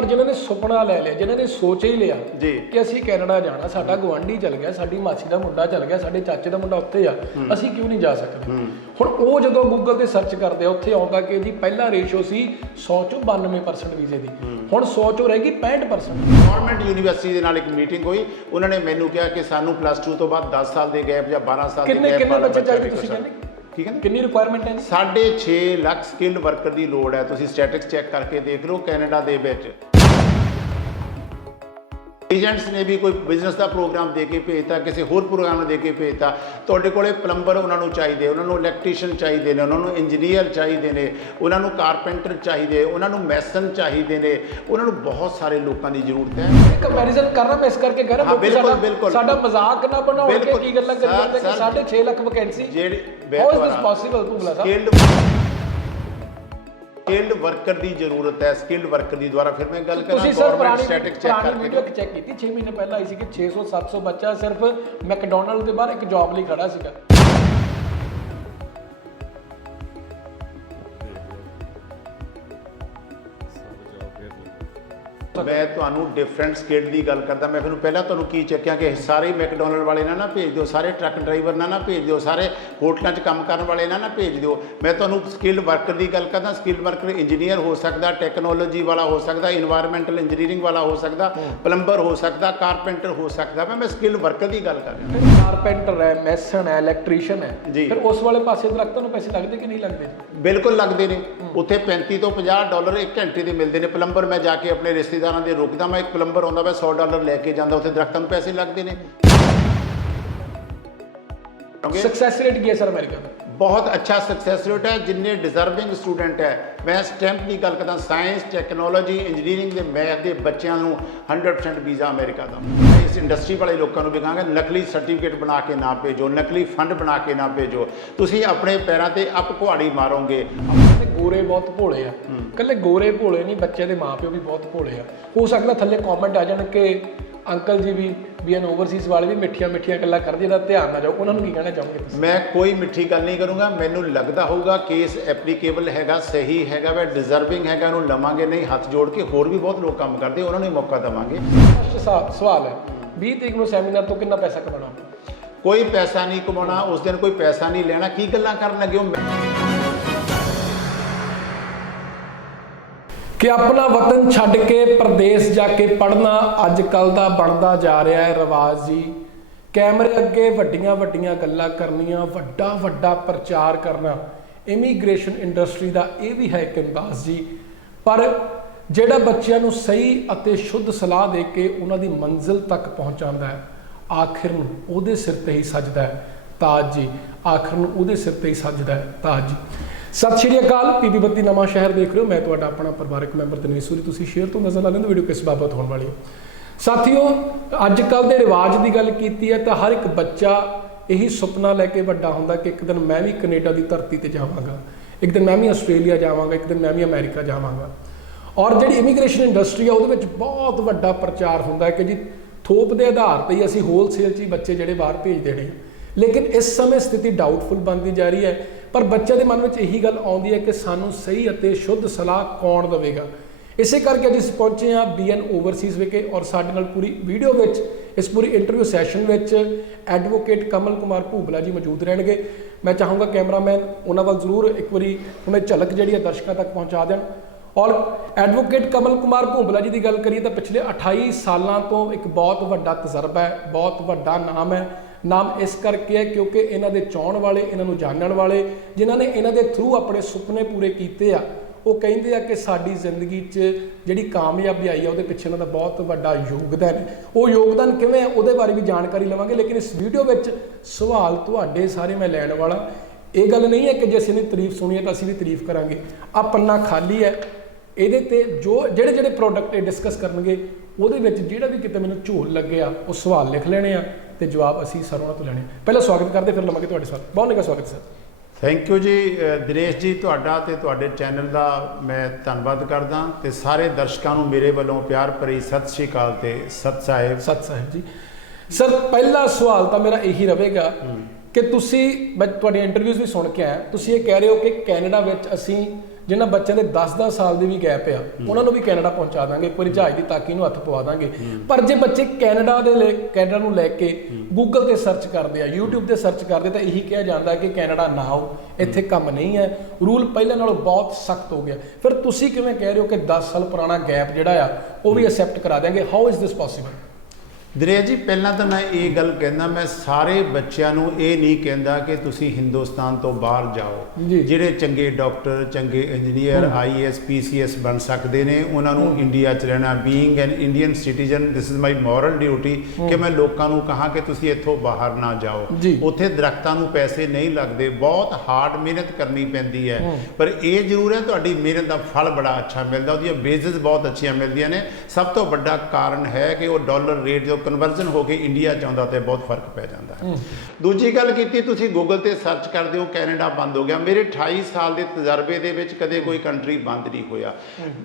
ਪਰ ਜਿਨ੍ਹਾਂ ਨੇ ਸੁਪਨਾ ਲੈ ਲਿਆ ਜਿਨ੍ਹਾਂ ਨੇ ਸੋਚ ਹੀ ਲਿਆ ਜੀ। ਕਿ ਅਸੀਂ ਕੈਨੇਡਾ ਜਾਣਾ ਸਾਡਾ ਗਵਾਂਢੀ ਚਲ ਗਿਆ ਸਾਡੀ ਮਾਸੀ ਦਾ ਮੁੰਡਾ ਚਲ ਗਿਆ ਸਾਡੇ ਚਾਚੇ ਦਾ ਮੁੰਡਾ ਉੱਥੇ ਆ ਅਸੀਂ ਕਿਉਂ ਨਹੀਂ ਜਾ ਸਕਦੇ? ਹੁਣ ਉਹ ਜਦੋਂ ਗੂਗਲ ਤੇ ਸਰਚ ਕਰਦੇ ਆ ਉੱਥੇ ਆਉਂਦਾ ਕਿ ਜੀ ਪਹਿਲਾ ਰੇਸ਼ੋ ਸੀ 100 ਚੋਂ 92% ਵੀਜ਼ੇ ਦੀ। ਹੁਣ 100 ਚੋਂ ਰਹਿ ਗਈ 65% ਗਵਰਨਮੈਂਟ ਯੂਨੀਵਰਸਿਟੀ ਦੇ ਨਾਲ ਇੱਕ ਮੀਟਿੰਗ ਹੋਈ ਉਹਨਾਂ ਨੇ ਮੈਨੂੰ ਕਿਹਾ ਕਿ ਸਾਨੂੰ ਪਲੱਸ 2 ਤੋਂ ਬਾਅਦ 10 ਸਾਲ ਦੇ ਗੈਪ ਜਾਂ 12 ਸਾਲ ਦੇ ਕਿੰਨੇ ਗੈਪ ਕਿੰਨੇ ਵਾਲਾ ਬੱਚੇ ਚਾਹੀਦੇ ਤੁਸੀਂ ਕਹਿੰਦੇ। ਠੀਕ ਹੈ ਨਾ ਕਿੰਨੀ ਰਿਕੁਆਇਰਮੈਂਟ ਹੈ ਜੀ? ਸਾਢੇ 6 ਲੱਖ ਸਕਿੱਲਡ ਵਰਕਰ ਦੀ ਲੋੜ ਹੈ ਤੁਸੀਂ ਸਟੈਟਿਕਸ ਚੈੱਕ ਕਰਕੇ ਦੇਖ ਲਓ ਕੈਨੇਡਾ ਦੇ ਵਿੱਚ। ਏਜੰਟਸ ਨੇ ਵੀ ਕੋਈ ਬਿਜ਼ਨਸ ਦਾ ਪ੍ਰੋਗਰਾਮ ਦੇ ਕੇ ਭੇਜਤਾ ਕਿਸੇ ਹੋਰ ਪ੍ਰੋਗਰਾਮ ਦੇ ਕੇ ਭੇਜਤਾ ਤੁਹਾਡੇ ਕੋਲੇ ਪਲੰਬਰ ਉਹਨਾਂ ਨੂੰ ਚਾਹੀਦੇ ਉਹਨਾਂ ਨੂੰ ਇਲੈਕਟ੍ਰੀਸ਼ੀਅਨ ਚਾਹੀਦੇ ਨੇ ਉਹਨਾਂ ਨੂੰ ਇੰਜੀਨੀਅਰ ਚਾਹੀਦੇ ਨੇ ਉਹਨਾਂ ਨੂੰ ਕਾਰਪੈਂਟਰ ਚਾਹੀਦੇ ਉਹਨਾਂ ਨੂੰ ਮੈਸਨ ਚਾਹੀਦੇ ਨੇ ਉਹਨਾਂ ਨੂੰ ਬਹੁਤ ਸਾਰੇ ਲੋਕਾਂ ਦੀ ਜ਼ਰੂਰਤ ਹੈ ਕੰਪੈਰੀਜ਼ਨ ਕਰਨਾ ਮੈਂ ਇਸ ਕਰਕੇ ਕਹਿ ਰਿਹਾ ਬਿਲਕੁਲ, ਸਾਡਾ- ਬਿਲਕੁਲ। ਸਾਡਾ ਮਜ਼ਾਕ ਨਾ ਬਣਾਓ ਕਿ। ਕੀ ਗੱਲਾਂ ਕਰੀ ਜਾਂਦੇ ਕਿ ਸਰ, 6.5 ਲੱਖ ਵੈਕੈਂਸੀ ਜਿਹੜੇ how is this possible Bhugla Sahib skilled worker ਦੀ ਜ਼ਰੂਰਤ ਹੈ ਸਕਿੱਲਡ ਵਰਕਰ ਦੀ ਦੁਆਰਾ। ਫਿਰ ਮੈਂ ਗੱਲ ਕਰਾਂ ਤੁਸੀਂ ਸਰ ਗਵਰਨਮੈਂਟ ਸਟੈਟਿਕ ਚੈੱਕ ਪੁਰਾਣੀ ਵੀਡੀਓ ਕਰਕੇ ਚੈੱਕ ਕੀਤੀ 6 ਮਹੀਨੇ ਪਹਿਲਾਂ ਆਈ ਸੀ ਕਿ 600 700 ਬੱਚਾ ਸਿਰਫ ਮੈਕਡੋਨਲਡ ਦੇ ਬਾਹਰ ਇੱਕ ਜੌਬ ਲਈ ਖੜਾ ਸੀਗਾ। ਮੈਂ ਤੁਹਾਨੂੰ ਡਿਫਰੈਂਟ ਸਕਿੱਲ ਦੀ ਗੱਲ ਕਰਦਾ। ਮੈਂ ਤੁਹਾਨੂੰ ਪਹਿਲਾਂ ਤੁਹਾਨੂੰ ਕੀ ਚੱਕਿਆ ਕਿ ਸਾਰੇ ਮੈਕਡੋਨਲਡ ਵਾਲੇ ਨਾ ਨਾ ਭੇਜ ਦਿਓ ਸਾਰੇ ਟਰੱਕ ਡਰਾਈਵਰ ਨਾ ਨਾ ਭੇਜ ਦਿਓ ਸਾਰੇ ਹੋਟਲਾਂ 'ਚ ਕੰਮ ਕਰਨ ਵਾਲੇ ਨਾ ਨਾ ਭੇਜ ਦਿਓ। ਮੈਂ ਤੁਹਾਨੂੰ ਸਕਿੱਲ ਵਰਕਰ ਦੀ ਗੱਲ ਕਰਦਾ ਸਕਿੱਲ ਵਰਕਰ ਇੰਜੀਨੀਅਰ ਹੋ ਸਕਦਾ ਟੈਕਨੋਲੋਜੀ ਵਾਲਾ ਹੋ ਸਕਦਾ ਇਨਵਾਇਰਨਮੈਂਟਲ ਇੰਜੀਨੀਅਰਿੰਗ ਵਾਲਾ ਹੋ ਸਕਦਾ ਪਲੰਬਰ ਹੋ ਸਕਦਾ ਕਾਰਪੈਂਟਰ ਹੋ ਸਕਦਾ। ਮੈਂ ਮੈਂ ਸਕਿੱਲ ਵਰਕਰ ਦੀ ਗੱਲ ਕਰ ਰਿਹਾ। ਕਾਰਪੈਂਟਰ ਹੈ ਮੈਸਨ ਹੈ ਇਲੈਕਟ੍ਰੀਸ਼ੀਅਨ ਹੈ। ਫਿਰ ਉਸ ਵਾਲੇ ਪਾਸੇ ਦਰਖਤਾਂ ਨੂੰ ਪੈਸੇ ਲੱਗਦੇ ਕਿ ਨਹੀਂ ਲੱਗਦੇ? ਬਿਲਕੁਲ ਲੱਗਦੇ ਨੇ। ਉੱਥੇ 35 ਤੋਂ 50 ਡਾਲਰ ਇੱਕ ਘੰਟੇ ਦੇ ਮਿਲਦੇ ਨੇ। ਪਲੰਬਰ ਮੈਂ ਜਾ ਕੇ ਆਪਣੇ ਰਿਸ਼ਤੇਦਾਰਾਂ ਦੇ ਰੁਕਦਾ, ਮੈਂ ਇੱਕ ਪਲੰਬਰ ਆਉਂਦਾ, ਮੈਂ 100 ਡਾਲਰ ਲੈ ਕੇ ਜਾਂਦਾ, ਉੱਥੇ ਦਰਖਤਾਂ ਨੂੰ ਪੈਸੇ ਲੱਗਦੇ ਨੇ। ਸਕਸੈਸ ਰੇਟ ਕੀ ਹੈ ਸਰ ਅਮਰੀਕਾ ਦਾ? ਬਹੁਤ ਅੱਛਾ ਸਕਸੈਸ ਰੇਟ ਹੈ ਜਿੰਨੇ ਡਿਜ਼ਰਵਿੰਗ ਸਟੂਡੈਂਟ ਹੈ। ਮੈਂ ਸਟੈਂਪ ਦੀ ਗੱਲ ਕਰਦਾ ਸਾਇੰਸ ਟੈਕਨੋਲੋਜੀ ਇੰਜੀਨੀਅਰਿੰਗ ਦੇ ਮੈਥ ਦੇ ਬੱਚਿਆਂ ਨੂੰ 100% ਵੀਜ਼ਾ ਅਮਰੀਕਾ ਦਾ। ਮੈਂ ਇਸ ਇੰਡਸਟਰੀ ਵਾਲੇ ਲੋਕਾਂ ਨੂੰ ਵੀ ਕਹਾਂਗਾ ਨਕਲੀ ਸਰਟੀਫਿਕੇਟ ਬਣਾ ਕੇ ਨਾ ਭੇਜੋ ਨਕਲੀ ਫੰਡ ਬਣਾ ਕੇ ਨਾ ਭੇਜੋ। ਤੁਸੀਂ ਆਪਣੇ ਪੈਰਾਂ ਤੇ ਅਪ ਕੁਹਾੜੀ ਮਾਰੋਗੇ। ਕਹਿੰਦੇ ਗੋਰੇ ਬਹੁਤ ਭੋਲੇ ਆ। ਕੱਲੇ ਗੋਰੇ ਭੋਲੇ ਨਹੀਂ ਬੱਚੇ ਦੇ ਮਾਪਿਓ ਵੀ ਬਹੁਤ ਭੋਲੇ ਆ। ਹੋ ਸਕਦਾ ਥੱਲੇ ਕਮੈਂਟ ਆ ਜਾਣ ਕਿ ਅੰਕਲ ਜੀ ਵੀ ਵੀ ਐਨ ਓਵਰਸੀਜ਼ ਵਾਲੇ ਵੀ ਮਿੱਠੀਆਂ ਮਿੱਠੀਆਂ ਗੱਲਾਂ ਕਰਦੇ ਇਹਦਾ ਧਿਆਨ ਨਾ ਜਾਓ। ਉਹਨਾਂ ਨੂੰ ਕੀ ਕਹਿਣਾ ਚਾਹੋਗੇ ਤੁਸੀਂ? ਮੈਂ ਕੋਈ ਮਿੱਠੀ ਗੱਲ ਨਹੀਂ ਕਰੂੰਗਾ। ਮੈਨੂੰ ਲੱਗਦਾ ਹੋਊਗਾ ਕੇਸ ਐਪਲੀਕੇਬਲ ਹੈਗਾ ਸਹੀ ਹੈਗਾ ਵਾ ਡਿਜ਼ਰਵਿੰਗ ਹੈਗਾ ਉਹਨੂੰ ਲਵਾਂਗੇ ਨਹੀਂ ਹੱਥ ਜੋੜ ਕੇ ਹੋਰ ਵੀ ਬਹੁਤ ਲੋਕ ਕੰਮ ਕਰਦੇ ਉਹਨਾਂ ਨੂੰ ਮੌਕਾ ਦੇਵਾਂਗੇ। ਫਸਟ ਸਵਾਲ ਹੈ। 20 ਤਰੀਕ ਨੂੰ ਸੈਮੀਨਾਰ ਤੋਂ ਕਿੰਨਾ ਪੈਸਾ ਕਮਾਉਣਾ? ਕੋਈ ਪੈਸਾ ਨਹੀਂ ਕਮਾਉਣਾ ਉਸ ਦਿਨ ਕੋਈ ਪੈਸਾ ਨਹੀਂ ਲੈਣਾ। ਕੀ ਗੱਲਾਂ ਕਰਨ ਲੱਗੇ ਹੋ? ਕਿ ਆਪਣਾ ਵਤਨ ਛੱਡ ਕੇ ਪ੍ਰਦੇਸ਼ ਜਾ ਕੇ ਪੜ੍ਹਨਾ ਅੱਜ ਕੱਲ ਦਾ ਬਣਦਾ ਜਾ ਰਿਹਾ ਹੈ ਰਿਵਾਜ ਜੀ। ਕੈਮਰੇ ਅੱਗੇ ਵੱਡੀਆਂ ਵੱਡੀਆਂ ਗੱਲਾਂ ਕਰਨੀਆਂ, ਵੱਡਾ ਵੱਡਾ ਪ੍ਰਚਾਰ ਕਰਨਾ, ਇਮੀਗ੍ਰੇਸ਼ਨ ਇੰਡਸਟਰੀ ਦਾ ਇਹ ਵੀ ਹੈ ਇੱਕ ਅੰਦਾਜ਼ ਜੀ। ਪਰ ਜਿਹੜਾ ਬੱਚਿਆਂ ਨੂੰ ਸਹੀ ਅਤੇ ਸ਼ੁੱਧ ਸਲਾਹ ਦੇ ਕੇ ਉਹਨਾਂ ਦੀ ਮੰਜ਼ਿਲ ਤੱਕ ਪਹੁੰਚਾਉਂਦਾ ਹੈ, ਆਖਿਰ ਨੂੰ ਉਹਦੇ ਸਿਰ ਤੇ ਹੀ ਸਜਦਾ ਹੈ। ਤਾਜ ਜੀ, ਆਖਰ ਨੂੰ ਉਹਦੇ ਸਿਰ ਤੇ ਹੀ ਸਜਦਾ ਹੈ। ਤਾਜ ਜੀ ਸਤਿ ਸ਼੍ਰੀ ਅਕਾਲ, ਪੀਪੀ ਬੱਤੀ ਨਵਾਂ ਸ਼ਹਿਰ ਦੇਖ ਰਹੇ ਹੋ। ਮੈਂ ਤੁਹਾਡਾ ਆਪਣਾ ਪਰਿਵਾਰਕ ਮੈਂਬਰ ਤਨਵੀਰ ਸੂਰੀ। ਤੁਸੀਂ ਸ਼ੇਅਰ ਤੋਂ ਨਜ਼ਰ ਲਾ ਲੈਂਦੇ ਵੀਡੀਓ ਕਿਸ ਬਾਬਤ ਹੋਣ ਵਾਲੀ ਹੈ। ਸਾਥੀਓ ਅੱਜ ਕੱਲ ਦੇ ਰਿਵਾਜ ਦੀ ਗੱਲ ਕੀਤੀ ਹੈ ਤਾਂ ਹਰ ਇੱਕ ਬੱਚਾ ਇਹੀ ਸੁਪਨਾ ਲੈ ਕੇ ਵੱਡਾ ਹੁੰਦਾ ਕਿ ਇੱਕ ਦਿਨ ਮੈਂ ਵੀ ਕੈਨੇਡਾ ਦੀ ਧਰਤੀ ਤੇ ਜਾਵਾਂਗਾ। ਇੱਕ ਦਿਨ ਮੈਂ ਵੀ ਆਸਟ੍ਰੇਲੀਆ ਜਾਵਾਂਗਾ, ਇੱਕ ਦਿਨ ਮੈਂ ਵੀ ਅਮਰੀਕਾ ਜਾਵਾਂਗਾ। ਔਰ ਜਿਹੜੀ ਇਮੀਗ੍ਰੇਸ਼ਨ ਇੰਡਸਟਰੀ ਆ, ਉਹਦੇ ਵਿੱਚ ਬਹੁਤ ਵੱਡਾ ਪ੍ਰਚਾਰ ਹੁੰਦਾ ਹੈ ਕਿ ਜੀ ਥੋਪ ਦੇ ਆਧਾਰ ਤੇ ਹੀ ਅਸੀਂ ਹੋਲਸੇਲ 'ਚ ਹੀ ਬੱਚੇ ਜਿਹੜੇ ਬਾਹਰ ਭੇਜ ਦੇਣੇ ਆ। ਲੇਕਿਨ ਇਸ ਸਮੇਂ ਸਥਿਤੀ ਡਾਊਟਫੁਲ ਬਣਦੀ ਜਾ ਰਹੀ ਹੈ। ਪਰ ਬੱਚਿਆਂ ਦੇ ਮਨ ਵਿੱਚ ਇਹੀ ਗੱਲ ਆਉਂਦੀ ਹੈ ਕਿ ਸਾਨੂੰ ਸਹੀ ਅਤੇ ਸ਼ੁੱਧ ਸਲਾਹ ਕੌਣ ਦੇਵੇਗਾ। ਇਸੇ ਕਰਕੇ ਅੱਜ ਅਸੀਂ ਪਹੁੰਚੇ ਹਾਂ ਬੀਐਨ ਓਵਰਸੀਜ਼ ਵਿਖੇ ਔਰ ਸਾਡੇ ਨਾਲ ਪੂਰੀ ਵੀਡੀਓ ਵਿੱਚ, ਇਸ ਪੂਰੀ ਇੰਟਰਵਿਊ ਸੈਸ਼ਨ ਵਿੱਚ ਐਡਵੋਕੇਟ ਕਮਲ ਕੁਮਾਰ ਭੂਬਲਾ ਜੀ ਮੌਜੂਦ ਰਹਿਣਗੇ। ਮੈਂ ਚਾਹੂੰਗਾ ਕੈਮਰਾਮੈਨ ਉਹਨਾਂ ਵੱਲ ਜ਼ਰੂਰ ਇੱਕ ਵਾਰੀ ਉਹਨੇ ਝਲਕ ਜਿਹੜੀ ਹੈ ਦਰਸ਼ਕਾਂ ਤੱਕ ਪਹੁੰਚਾ ਦੇਣ। ਔਰ ਐਡਵੋਕੇਟ ਕਮਲ ਕੁਮਾਰ ਭੂਬਲਾ ਜੀ ਦੀ ਗੱਲ ਕਰੀਏ ਤਾਂ ਪਿਛਲੇ 28 ਸਾਲਾਂ ਤੋਂ ਇੱਕ ਬਹੁਤ ਵੱਡਾ ਤਜਰਬਾ ਹੈ, ਬਹੁਤ ਵੱਡਾ ਨਾਮ ਹੈ। ਨਾਮ ਇਸ ਕਰਕੇ ਹੈ ਕਿਉਂਕਿ ਇਹਨਾਂ ਦੇ ਚਾਹਣ ਵਾਲੇ, ਇਹਨਾਂ ਨੂੰ ਜਾਣਨ ਵਾਲੇ, ਜਿਨ੍ਹਾਂ ਨੇ ਇਹਨਾਂ ਦੇ ਥਰੂ ਆਪਣੇ ਸੁਪਨੇ ਪੂਰੇ ਕੀਤੇ ਆ, ਉਹ ਕਹਿੰਦੇ ਆ ਕਿ ਸਾਡੀ ਜ਼ਿੰਦਗੀ 'ਚ ਜਿਹੜੀ ਕਾਮਯਾਬੀ ਆਈ ਆ, ਉਹਦੇ ਪਿੱਛੇ ਉਹਨਾਂ ਦਾ ਬਹੁਤ ਵੱਡਾ ਯੋਗਦਾਨ ਹੈ। ਉਹ ਯੋਗਦਾਨ ਕਿਵੇਂ ਹੈ ਉਹਦੇ ਬਾਰੇ ਵੀ ਜਾਣਕਾਰੀ ਲਵਾਂਗੇ, ਲੇਕਿਨ ਇਸ ਵੀਡੀਓ ਵਿੱਚ ਸਵਾਲ ਤੁਹਾਡੇ ਸਾਰੇ ਮੈਂ ਲੈਣ ਵਾਲਾ। ਇਹ ਗੱਲ ਨਹੀਂ ਹੈ ਕਿ ਜੇ ਅਸੀਂ ਇਹਦੀ ਤਾਰੀਫ ਸੁਣੀ ਹੈ ਤਾਂ ਅਸੀਂ ਵੀ ਤਾਰੀਫ ਕਰਾਂਗੇ। ਆ ਪੰਨਾ ਖਾਲੀ ਹੈ, ਇਹਦੇ ਤੇ ਜੋ ਜਿਹੜੇ ਜਿਹੜੇ ਪ੍ਰੋਡਕਟ ਇਹ ਡਿਸਕਸ ਕਰਨਗੇ, ਉਹਦੇ ਵਿੱਚ ਜਿਹੜਾ ਵੀ ਕਿਤੇ ਮੈਨੂੰ ਝੋਲ ਲੱਗਿਆ, ਉਹ ਸਵਾਲ ਲਿਖ ਲੈਣੇ ਆ। ਤੇ ਜਵਾਬ ਅਸੀਂ ਸਰੋਂ ਤੋਂ ਲੈਣੇ। ਪਹਿਲਾਂ ਸਵਾਗਤ ਕਰਦੇ ਫਿਰ ਲਵਾਂਗੇ ਤੁਹਾਡੇ ਸਵਾਲ। ਬਹੁਤ ਨਿੱਘਾ ਸਵਾਗਤ ਸਰ। ਥੈਂਕ ਯੂ ਜੀ ਦਿਨੇਸ਼ ਜੀ ਤੁਹਾਡਾ ਤੇ ਤੁਹਾਡੇ ਚੈਨਲ ਦਾ ਮੈਂ ਧੰਨਵਾਦ ਕਰਦਾ ਤੇ ਸਾਰੇ ਦਰਸ਼ਕਾਂ ਨੂੰ ਮੇਰੇ ਵੱਲੋਂ ਪਿਆਰ ਭਰੀ ਸਤਿ ਸ਼੍ਰੀ ਅਕਾਲ ਤੇ ਸਤਿ ਸਾਹਿਬ। ਸਤ ਸਾਹਿਬ ਜੀ। ਸਰ ਪਹਿਲਾ ਸਵਾਲ ਤਾਂ ਮੇਰਾ ਇਹੀ ਰਹੇਗਾ ਕਿ ਤੁਸੀਂ ਮੈਂ ਤੁਹਾਡੀ ਇੰਟਰਵਿਊਜ਼ ਵੀ ਸੁਣ ਕੇ ਆਇਆ ਤੁਸੀਂ ਇਹ ਕਹਿ ਰਹੇ ਹੋ ਕਿ ਕੈਨੇਡਾ ਵਿੱਚ ਅਸੀਂ ਜਿਹਨਾਂ ਬੱਚਿਆਂ ਦੇ 10-10 ਸਾਲ ਦੀ ਵੀ ਗੈਪ ਆ, ਉਹਨਾਂ ਨੂੰ ਵੀ ਕੈਨੇਡਾ ਪਹੁੰਚਾ ਦਾਂਗੇ, ਇੱਕ ਵਾਰੀ ਜਹਾਜ਼ ਦੀ ਤਾਕੀ ਨੂੰ ਹੱਥ ਪਵਾ ਦਾਂਗੇ। ਪਰ ਜੇ ਬੱਚੇ ਕੈਨੇਡਾ ਦੇ ਲੈ, ਕੈਨੇਡਾ ਨੂੰ ਲੈ ਕੇ ਗੂਗਲ ਤੇ ਸਰਚ ਕਰਦੇ ਆ, YouTube ਤੇ ਸਰਚ ਕਰਦੇ, ਤਾਂ ਇਹੀ ਕਿਹਾ ਜਾਂਦਾ ਕਿ ਕੈਨੇਡਾ ਨਾ ਆਓ, ਇੱਥੇ ਕੰਮ ਨਹੀਂ ਹੈ। ਰੂਲ ਪਹਿਲਾਂ ਨਾਲੋਂ ਬਹੁਤ ਸਖਤ ਹੋ ਗਿਆ। ਫਿਰ ਤੁਸੀਂ ਕਿਵੇਂ ਕਹਿ ਰਹੇ ਹੋ ਕਿ 10 ਸਾਲ ਪੁਰਾਣਾ ਗੈਪ ਜਿਹੜਾ ਆ, ਉਹ ਵੀ ਐਕਸੈਪਟ ਕਰਾ ਦਿਆਂਗੇ? ਹਾਊ ਇਜ਼ ਦਿਸ ਪੋਸੀਬਲ ਦਰਿਆ ਜੀ ਪਹਿਲਾਂ ਤਾਂ ਮੈਂ ਇਹ ਗੱਲ ਕਹਿੰਦਾ ਮੈਂ ਸਾਰੇ ਬੱਚਿਆਂ ਨੂੰ ਇਹ ਨਹੀਂ ਕਹਿੰਦਾ ਕਿ ਤੁਸੀਂ ਹਿੰਦੁਸਤਾਨ ਤੋਂ ਬਾਹਰ ਜਾਓ। ਜਿਹੜੇ ਚੰਗੇ ਡਾਕਟਰ ਚੰਗੇ ਇੰਜੀਨੀਅਰ ਆਈਐਸ ਪੀਸੀਐਸ ਬਣ ਸਕਦੇ ਨੇ ਉਹਨਾਂ ਨੂੰ ਇੰਡੀਆ 'ਚ ਰਹਿਣਾ being an Indian citizen this is my moral duty ਕਿ ਮੈਂ ਲੋਕਾਂ ਨੂੰ ਕਹਾਂ ਕਿ ਤੁਸੀਂ ਇੱਥੋਂ ਬਾਹਰ ਨਾ ਜਾਓ। ਉੱਥੇ ਦਰਖਤਾਂ ਨੂੰ ਪੈਸੇ ਨਹੀਂ ਲੱਗਦੇ ਬਹੁਤ ਹਾਰਡ ਮਿਹਨਤ ਕਰਨੀ ਪੈਂਦੀ ਹੈ। ਪਰ ਇਹ ਜ਼ਰੂਰ ਹੈ ਤੁਹਾਡੀ ਮਿਹਨਤ ਦਾ ਫਲ ਬੜਾ ਅੱਛਾ ਮਿਲਦਾ ਉਹਦੀਆਂ ਬੇਸਿਸ ਬਹੁਤ ਅੱਛੀਆਂ ਮਿਲਦੀਆਂ ਨੇ। ਸਭ ਤੋਂ ਵੱਡਾ ਕਾਰਨ ਹੈ ਕਿ ਉਹ ਡਾਲਰ ਰੇਟ ਜੋ ਕਨਵਰਜ਼ਨ ਹੋ ਕੇ ਇੰਡੀਆ ਚ ਆਉਂਦਾ ਤੇ ਬਹੁਤ ਫ਼ਰਕ ਪੈ ਜਾਂਦਾ ਹੈ। ਦੂਜੀ ਗੱਲ ਕੀਤੀ ਤੁਸੀਂ ਗੂਗਲ ਤੇ ਸਰਚ ਕਰਦੇ ਹੋ ਕੈਨੇਡਾ ਬੰਦ ਹੋ ਗਿਆ। ਮੇਰੇ 28 ਸਾਲ ਦੇ ਤਜਰਬੇ ਦੇ ਵਿੱਚ ਕਦੇ ਕੋਈ ਕੰਟਰੀ ਬੰਦ ਨਹੀਂ ਹੋਇਆ।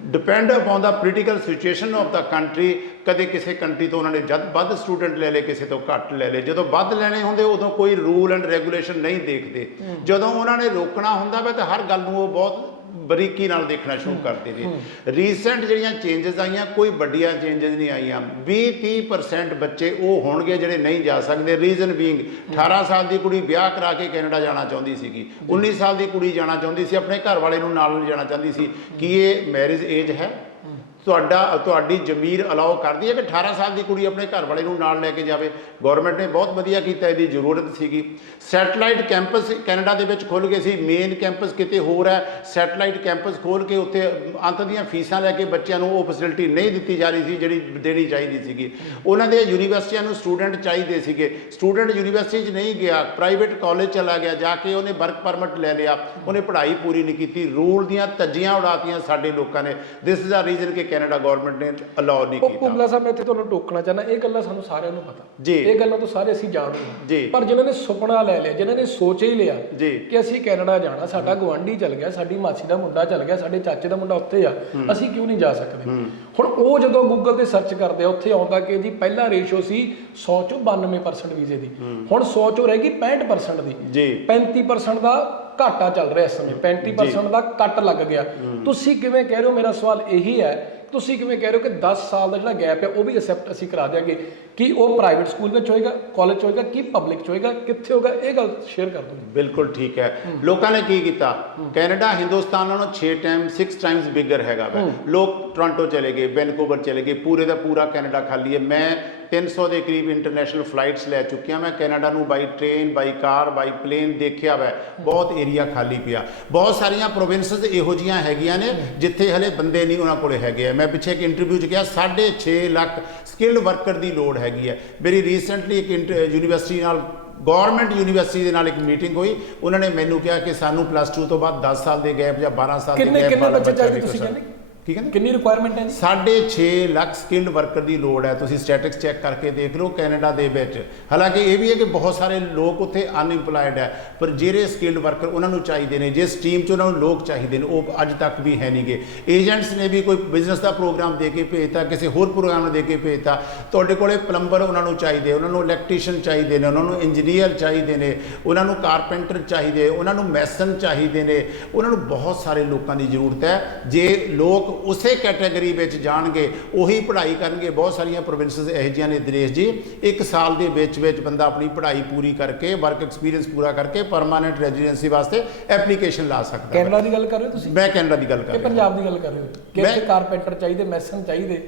Depend upon the political situation of the country ਕਦੇ ਕਿਸੇ ਕੰਟਰੀ ਤੋਂ ਉਹਨਾਂ ਨੇ ਜਦ ਵੱਧ ਸਟੂਡੈਂਟ ਲੈ ਲਏ ਕਿਸੇ ਤੋਂ ਘੱਟ ਲੈ ਲਏ। ਜਦੋਂ ਵੱਧ ਲੈਣੇ ਹੁੰਦੇ ਉਦੋਂ ਕੋਈ ਰੂਲ ਐਂਡ ਰੈਗੂਲੇਸ਼ਨ ਨਹੀਂ ਦੇਖਦੇ। ਜਦੋਂ ਉਹਨਾਂ ਨੇ ਰੋਕਣਾ ਹੁੰਦਾ ਵਾ ਤਾਂ ਹਰ ਗੱਲ ਨੂੰ ਉਹ ਬਹੁਤ ਬਰੀਕੀ ਨਾਲ ਦੇਖਣਾ ਸ਼ੁਰੂ ਕਰਦੇ ਨੇ ਰੀਸੈਂਟ ਜਿਹੜੀਆਂ ਚੇਂਜਸ ਆਈਆਂ ਕੋਈ ਵੱਡੀਆਂ ਚੇਂਜਸ ਨਹੀਂ ਆਈਆਂ। 20-30% ਬੱਚੇ ਉਹ ਹੋਣਗੇ ਜਿਹੜੇ ਨਹੀਂ ਜਾ ਸਕਦੇ। ਰੀਜ਼ਨ ਬੀਇੰਗ 18 ਸਾਲ ਦੀ ਕੁੜੀ ਵਿਆਹ ਕਰਾ ਕੇ ਕੈਨੇਡਾ ਜਾਣਾ ਚਾਹੁੰਦੀ ਸੀਗੀ। 19 ਸਾਲ ਦੀ ਕੁੜੀ ਜਾਣਾ ਚਾਹੁੰਦੀ ਸੀ ਆਪਣੇ ਘਰ ਵਾਲੇ ਨੂੰ ਨਾਲ ਲਿਜਾਣਾ ਚਾਹੁੰਦੀ ਸੀ। ਕੀ ਇਹ ਮੈਰਿਜ ਏਜ ਹੈ? ਤੁਹਾਡਾ, ਤੁਹਾਡੀ ਜ਼ਮੀਰ ਅਲਾਉ ਕਰਦੀ ਹੈ ਕਿ 18 ਸਾਲ ਦੀ ਕੁੜੀ ਆਪਣੇ ਘਰ ਵਾਲੇ ਨੂੰ ਨਾਲ ਲੈ ਕੇ ਜਾਵੇ। ਗਵਰਨਮੈਂਟ ਨੇ ਬਹੁਤ ਵਧੀਆ ਕੀਤਾ, ਇਹਦੀ ਜ਼ਰੂਰਤ ਸੀਗੀ। ਸੈਟਲਾਈਟ ਕੈਂਪਸ ਕੈਨੇਡਾ ਦੇ ਵਿੱਚ ਖੁੱਲ ਗਏ ਸੀ। ਮੇਨ ਕੈਂਪਸ ਕਿਤੇ ਹੋਰ ਹੈ। ਸੈਟਲਾਈਟ ਕੈਂਪਸ ਖੋਲ ਕੇ ਉੱਥੇ ਅੰਤ ਦੀਆਂ ਫੀਸਾਂ ਲੈ ਕੇ ਬੱਚਿਆਂ ਨੂੰ ਉਹ ਫੈਸਿਲਿਟੀ ਨਹੀਂ ਦਿੱਤੀ ਜਾ ਰਹੀ ਸੀ, ਜਿਹੜੀ ਦੇਣੀ ਚਾਹੀਦੀ ਸੀਗੀ। ਉਹਨਾਂ ਦੇ ਯੂਨੀਵਰਸਿਟੀਆਂ ਨੂੰ ਸਟੂਡੈਂਟ ਚਾਹੀਦੇ ਸੀਗੇ। ਸਟੂਡੈਂਟ ਯੂਨੀਵਰਸਿਟੀ 'ਚ ਨਹੀਂ ਗਿਆ। ਪ੍ਰਾਈਵੇਟ ਕਾਲਜ ਚਲਾ ਗਿਆ। ਜਾ ਕੇ ਉਹਨੇ ਵਰਕ ਪਰਮਿਟ ਲੈ ਲਿਆ। ਉਹਨੇ ਪੜ੍ਹਾਈ ਪੂਰੀ ਨਹੀਂ ਕੀਤੀ। ਰੂਲ ਦੀਆਂ ਧੱਜੀਆਂ ਉਡਾਤੀਆਂ ਸਾਡੇ ਲੋਕਾਂ ਨੇ। ਦਿਸ ਇਜ਼ ਦਾ ਰੀਜ਼ਨ ਕਿ ਕੈਨੇਡਾ ਗਵਰਨਮੈਂਟ ਨੇ ਅਲਾਉ ਨਹੀਂ ਉਹ ਕੀਤਾ। ਸਾਹਿਬ ਮੈਂ ਇੱਥੇ ਤੁਹਾਨੂੰ ਟੋਕਣਾ ਚਾਹੁੰਦਾ ਇਹ ਗੱਲਾਂ ਸਾਨੂੰ ਸਾਰਿਆਂ ਨੂੰ ਪਤਾ। ਜੀ। ਇਹ ਗੱਲਾਂ ਤੋਂ ਸਾਰੇ ਅਸੀਂ ਜਾਣਦੇ ਹਾਂ। ਜੀ। ਪਰ ਜਿਨ੍ਹਾਂ ਨੇ ਸੁਪਨਾ ਲੈ ਲਿਆ ਜਿਨ੍ਹਾਂ ਨੇ ਸੋਚ ਹੀ ਲਿਆ ਜੀ। ਕਿ ਅਸੀਂ ਕੈਨੇਡਾ ਜਾਣਾ ਸਾਡਾ ਗਵਾਂਢੀ ਚਲ ਗਿਆ ਸਾਡੀ ਮਾਸੀ ਦਾ ਮੁੰਡਾ ਚਲ ਗਿਆ ਸਾਡੇ ਚਾਚੇ ਦਾ ਮੁੰਡਾ ਉੱਥੇ ਆ ਅਸੀਂ ਕਿਉਂ ਨਹੀਂ ਜਾ ਸਕਦੇ? ਹੁਣ ਉਹ ਜਦੋਂ ਗੂਗਲ ਤੇ ਸਰਚ ਕਰਦੇ ਆ ਉੱਥੇ ਆਉਂਦਾ ਕਿ ਜੀ ਪਹਿਲਾ ਰੇਸ਼ੋ ਸੀ 100 ਚੋਂ 92% ਵੀਜ਼ੇ ਦੀ। ਹੁਣ 100 ਚੋਂ ਰਹਿ ਗਈ 65% ਦੀ। ਜੀ। 35% ਦਾ ਘਾਟਾ ਚੱਲ ਰਿਹਾ ਇਸ ਸਮੇਂ 35% ਦਾ ਕੱਟ ਲੱਗ ਗਿਆ। ਤੁਸੀਂ ਕਿਵੇਂ ਕਹਿ ਰਹੇ ਹੋ? ਮੇਰਾ ਸਵਾਲ ਇਹੀ ਹੈ ਤੁਸੀਂ ਕਿਵੇਂ ਕਹਿ ਰਹੇ ਹੋ ਕਿ 10 ਸਾਲ ਦਾ ਜਿਹੜਾ ਗੈਪ ਹੈ, ਉਹ ਵੀ ਐਕਸੈਪਟ ਅਸੀਂ ਕਰਾ ਦਿਆਂਗੇ? ਕੀ ਉਹ ਪ੍ਰਾਈਵੇਟ ਸਕੂਲ ਵਿੱਚ ਹੋਏਗਾ ਕਾਲਜ ਹੋਏਗਾ ਕੀ ਪਬਲਿਕ ਚ ਹੋਏਗਾ ਕਿੱਥੇ ਹੋਗਾ ਇਹ ਗੱਲ ਸ਼ੇਅਰ ਕਰ ਦਿਓ ਬਿਲਕੁਲ ਠੀਕ ਹੈ। ਲੋਕਾਂ ਨੇ ਕੀ ਕੀਤਾ? ਕੈਨੇਡਾ ਹਿੰਦੁਸਤਾਨ ਨਾਲੋਂ 6 ਟਾਈਮ 6 ਟਾਈਮਸ ਬਿਗਰ ਹੈਗਾ ਵਾ। ਲੋਕ ਟੋਰਾਂਟੋ ਚਲੇ ਗਏ ਵੈਨਕੂਵਰ ਚਲੇ ਗਏ ਪੂਰੇ ਦਾ ਪੂਰਾ ਕੈਨੇਡਾ ਖਾਲੀ ਹੈ। ਮੈਂ 300 ਦੇ ਕਰੀਬ ਇੰਟਰਨੈਸ਼ਨਲ ਫਲਾਈਟਸ ਲੈ ਚੁੱਕਿਆ ਮੈਂ ਕੈਨੇਡਾ ਨੂੰ by train by car by plain ਦੇਖਿਆ ਵਾ। ਬਹੁਤ ਏਰੀਆ ਖਾਲੀ ਪਿਆ। ਬਹੁਤ ਸਾਰੀਆਂ ਪ੍ਰੋਵਿੰਸਸ ਇਹੋ ਜੀਆਂ ਹੈਗੀਆਂ ਨੇ ਜਿੱਥੇ ਹਲੇ ਬੰਦੇ ਨਹੀਂ ਉਹਨਾਂ ਕੋਲੇ ਹੈਗੇ ਆ। ਮੈਂ ਪਿੱਛੇ ਇੱਕ ਇੰਟਰਵਿਊ 'ਚ ਗਿਆ 6.5 ਲੱਖ ਸਕਿਲਡ ਵਰਕਰ ਦੀ ਲੋੜ ਹੈਗੀ ਹੈ। ਮੇਰੀ ਰੀਸੈਂਟਲੀ ਇੱਕ ਯੂਨੀਵਰਸਿਟੀ ਨਾਲ ਗਵਰਨਮੈਂਟ ਯੂਨੀਵਰਸਿਟੀ ਦੇ ਨਾਲ ਇੱਕ ਮੀਟਿੰਗ ਹੋਈ। ਉਹਨਾਂ ਨੇ ਮੈਨੂੰ ਕਿਹਾ ਕਿ ਸਾਨੂੰ ਪਲੱਸ 2 ਤੋਂ ਬਾਅਦ 10 ਸਾਲ ਦੇ ਗੈਪ ਜਾਂ 12 ਸਾਲ ਦੇ ਕਿੰਨੇ ਗੈਪ ਕਿੰਨੇ ਵਾਲਾ ਬੱਚੇ ਚਾਹੀਦੇ ਤੁਸੀਂ ਕਰ ਕਹਿੰਦੇ ਕੀ ਕਹਿੰਦੇ ਕਿੰਨੀ ਰਿਕੁਆਇਰਮੈਂਟ ਹੈ ਜੀ? ਸਾਢੇ 6 ਲੱਖ ਸਕਿਲਡ ਵਰਕਰ ਦੀ ਲੋੜ ਹੈ। ਤੁਸੀਂ ਸਟੈਟਿਕਸ ਚੈੱਕ ਕਰਕੇ ਦੇਖ ਲਓ ਕੈਨੇਡਾ ਦੇ ਵਿੱਚ। ਹਾਲਾਂਕਿ ਇਹ ਵੀ ਹੈ ਕਿ ਬਹੁਤ ਸਾਰੇ ਲੋਕ ਉੱਥੇ ਅਨਇੰਪਲਾਇਡ ਹੈ ਪਰ ਜਿਹੜੇ ਸਕਿਲਡ ਵਰਕਰ ਉਹਨਾਂ ਨੂੰ ਚਾਹੀਦੇ ਨੇ ਜਿਸ ਟੀਮ 'ਚ ਉਹਨਾਂ ਨੂੰ ਲੋਕ ਚਾਹੀਦੇ ਨੇ ਉਹ ਅੱਜ ਤੱਕ ਵੀ ਹੈ ਨਹੀਂਗੇ। ਏਜੰਟਸ ਨੇ ਵੀ ਕੋਈ ਬਿਜ਼ਨਸ ਦਾ ਪ੍ਰੋਗਰਾਮ ਦੇ ਕੇ ਭੇਜਤਾ ਕਿਸੇ ਹੋਰ ਪ੍ਰੋਗਰਾਮ ਦੇ ਕੇ ਭੇਜਤਾ। ਤੁਹਾਡੇ ਕੋਲੇ ਪਲੰਬਰ ਉਹਨਾਂ ਨੂੰ ਚਾਹੀਦੇ ਉਹਨਾਂ ਨੂੰ ਇਲੈਕਟ੍ਰੀਸ਼ੀਅਨ ਚਾਹੀਦੇ ਨੇ ਉਹਨਾਂ ਨੂੰ ਇੰਜੀਨੀਅਰ ਚਾਹੀਦੇ ਨੇ ਉਹਨਾਂ ਨੂੰ ਕਾਰਪੈਂਟਰ ਚਾਹੀਦੇ ਉਹਨਾਂ ਨੂੰ ਮੈਸਨ ਚਾਹੀਦੇ ਨੇ। ਉਹਨਾਂ ਨੂੰ ਬਹੁਤ ਸਾਰੇ ਲੋਕਾਂ ਦੀ ਜ਼ਰੂਰਤ ਹੈ। ਜੇ ਲੋਕ ਉਸੇ ਕੈਟਾਗਰੀ ਵਿੱਚ ਜਾਣਗੇ ਉਹੀ ਪੜ੍ਹਾਈ ਕਰਨਗੇ। ਬਹੁਤ ਸਾਰੀਆਂ ਪ੍ਰੋਵਿੰਸਸ ਇਹੋ ਜਿਹੀਆਂ ਨੇ ਦਿਨੇਸ਼ ਜੀ। ਇੱਕ ਸਾਲ ਦੇ ਵਿੱਚ ਵਿੱਚ ਬੰਦਾ ਆਪਣੀ ਪੜ੍ਹਾਈ ਪੂਰੀ ਕਰਕੇ ਵਰਕ ਐਕਸਪੀਰੀਅੰਸ ਪੂਰਾ ਕਰਕੇ ਪਰਮਾਨੈਂਟ ਰੈਜ਼ੀਡੈਂਸੀ ਵਾਸਤੇ ਐਪਲੀਕੇਸ਼ਨ ਲਾ ਸਕਦਾ ਕੈਨੇਡਾ ਦੀ ਗੱਲ ਕਰ ਰਹੇ ਹੋ ਤੁਸੀਂ? ਮੈਂ ਕੈਨੇਡਾ ਦੀ ਗੱਲ ਕਰ ਰਿਹਾ। ਪੰਜਾਬ ਦੀ ਗੱਲ ਕਰ ਰਹੇ ਹੋ? ਕਿ ਕਾਰਪੈਂਟਰ ਚਾਹੀਦੇ ਮੈਸਨ ਚਾਹੀਦੇ?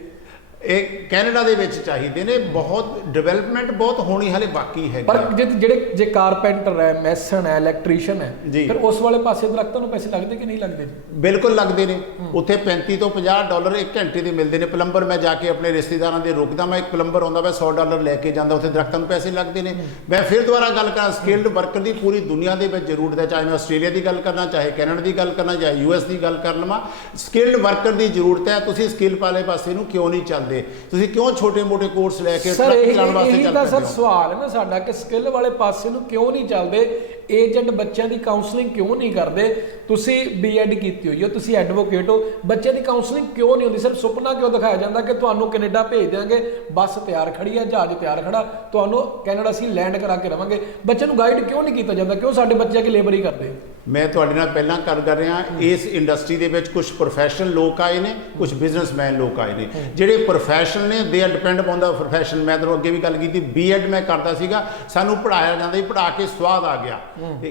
ਇਹ ਕੈਨੇਡਾ ਦੇ ਵਿੱਚ ਚਾਹੀਦੇ ਨੇ ਬਹੁਤ ਡਿਵੈਲਪਮੈਂਟ ਬਹੁਤ ਹੋਣੀ ਹਲੇ ਬਾਕੀ ਹੈਗੀ ਪਰ। ਜੇ ਜਿਹੜੇ ਜੇ ਕਾਰਪੈਂਟਰ ਹੈ ਮੈਸਨ ਹੈ ਇਲੈਕਟ੍ਰੀਸ਼ੀਅਨ ਹੈ ਜੀ। ਫਿਰ ਉਸ ਵਾਲੇ ਪਾਸੇ ਦਰਖਤਾਂ ਨੂੰ ਪੈਸੇ ਲੱਗਦੇ ਕਿ ਨਹੀਂ ਲੱਗਦੇ ਜੀ? ਬਿਲਕੁਲ ਲੱਗਦੇ ਨੇ। ਉੱਥੇ 35 ਤੋਂ 50 ਡਾਲਰ ਇੱਕ ਘੰਟੇ ਦੇ ਮਿਲਦੇ ਨੇ। ਪਲੰਬਰ ਮੈਂ ਜਾ ਕੇ ਆਪਣੇ ਰਿਸ਼ਤੇਦਾਰਾਂ ਦੇ ਰੁਕਦਾ ਮੈਂ ਇੱਕ ਪਲੰਬਰ ਆਉਂਦਾ ਮੈਂ 100 ਡਾਲਰ ਲੈ ਕੇ ਜਾਂਦਾ ਉੱਥੇ ਦਰਖਤਾਂ ਨੂੰ ਪੈਸੇ ਲੱਗਦੇ ਨੇ। ਮੈਂ ਫਿਰ ਦੁਬਾਰਾ ਗੱਲ ਕਰਾਂ ਸਕਿਲਡ ਵਰਕਰ ਦੀ ਪੂਰੀ ਦੁਨੀਆ ਦੇ ਵਿੱਚ ਜ਼ਰੂਰਤ ਹੈ ਚਾਹੇ ਮੈਂ ਆਸਟ੍ਰੇਲੀਆ ਦੀ ਗੱਲ ਕਰਨਾ ਚਾਹੇ ਕੈਨੇਡਾ ਦੀ ਗੱਲ ਕਰਨਾ ਚਾਹੇ ਯੂਐਸ ਦੀ ਗੱਲ ਕਰ ਲਵਾਂ ਸਕਿਲਡ ਵਰਕਰ ਦੀ ਜ਼ਰੂਰਤ ਹੈ ਤੁਸੀਂ ਸਕਿੱਲ ਵਾਲੇ ਪਾਸੇ ਨੂੰ ਕਿਉਂ ਨਹੀਂ ਚੱਲਦੇ? ਤੁਸੀਂ ਕਿਉਂ ਛੋਟੇ-ਮੋਟੇ ਕੋਰਸ ਲੈ ਕੇ ਸਰ ਟਰੱਕ ਇਹ ਚਲਾਉਣ ਵਾਸਤੇ ਇਹੀ ਚੱਲ ਤਾਂ ਪੈਂਦੇ ਸਰ ਹੋ? ਸਵਾਲ ਹੈ ਨਾ ਸਾਡਾ ਕਿ ਸਕਿੱਲ ਵਾਲੇ ਪਾਸੇ ਨੂੰ ਕਿਉਂ ਨਹੀਂ ਚੱਲਦੇ? ਏਜੰਟ ਬੱਚਿਆਂ ਦੀ ਕਾਉਂਸਲਿੰਗ ਕਿਉਂ ਨਹੀਂ ਕਰਦੇ? ਤੁਸੀਂ ਬੀਐਡ ਕੀਤੀ ਹੋਈ ਹੋ ਤੁਸੀਂ ਐਡਵੋਕੇਟ ਹੋ। ਬੱਚਿਆਂ ਦੀ ਕਾਉਂਸਲਿੰਗ ਕਿਉਂ ਨਹੀਂ ਹੁੰਦੀ? ਸਿਰਫ ਸੁਪਨਾ ਕਿਉਂ ਦਿਖਾਇਆ ਜਾਂਦਾ ਕਿ ਤੁਹਾਨੂੰ ਕੈਨੇਡਾ ਭੇਜ ਦਿਆਂਗੇ? ਬੱਸ ਤਿਆਰ ਖੜੀ ਹੈ ਜਹਾਜ਼ ਤਿਆਰ ਖੜਾ। ਤੁਹਾਨੂੰ ਕੈਨੇਡਾ ਅਸੀਂ ਲੈਂਡ ਕਰਾ ਕੇ ਰਵਾਂਗੇ ਬੱਚਿਆਂ ਨੂੰ ਗਾਈਡ ਕਿਉਂ ਨਹੀਂ ਕੀਤਾ ਜਾਂਦਾ? ਕਿਉਂ ਸਾਡੇ ਬੱਚੇ ਕਿ ਲੇਬਰ ਹੀ ਕਰਦੇ? ਮੈਂ ਤੁਹਾਡੇ ਨਾਲ ਪਹਿਲਾਂ ਗੱਲ ਕਰ ਰਿਹਾ ਇਸ ਇੰਡਸਟਰੀ ਦੇ ਵਿੱਚ ਕੁਝ ਪ੍ਰੋਫੈਸ਼ਨਲ ਲੋਕ ਆਏ ਨੇ ਕੁਝ ਬਿਜ਼ਨਸਮੈਨ ਲੋਕ ਆਏ ਨੇ। ਜਿਹੜੇ ਪ੍ਰੋਫੈਸ਼ਨਲ ਨੇ they are depend upon the profession ਮੈਂ ਤੁਹਾਨੂੰ ਅੱਗੇ ਵੀ ਗੱਲ ਕੀਤੀ ਬੀਐਡ ਮੈਂ ਕਰਦਾ ਸੀਗਾ। ਸਾਨੂੰ ਪੜਾਇਆ ਜਾਂਦਾ ਸੀ ਪੜਾ ਕੇ ਸਵਾਦ ਆ ਗਿਆ।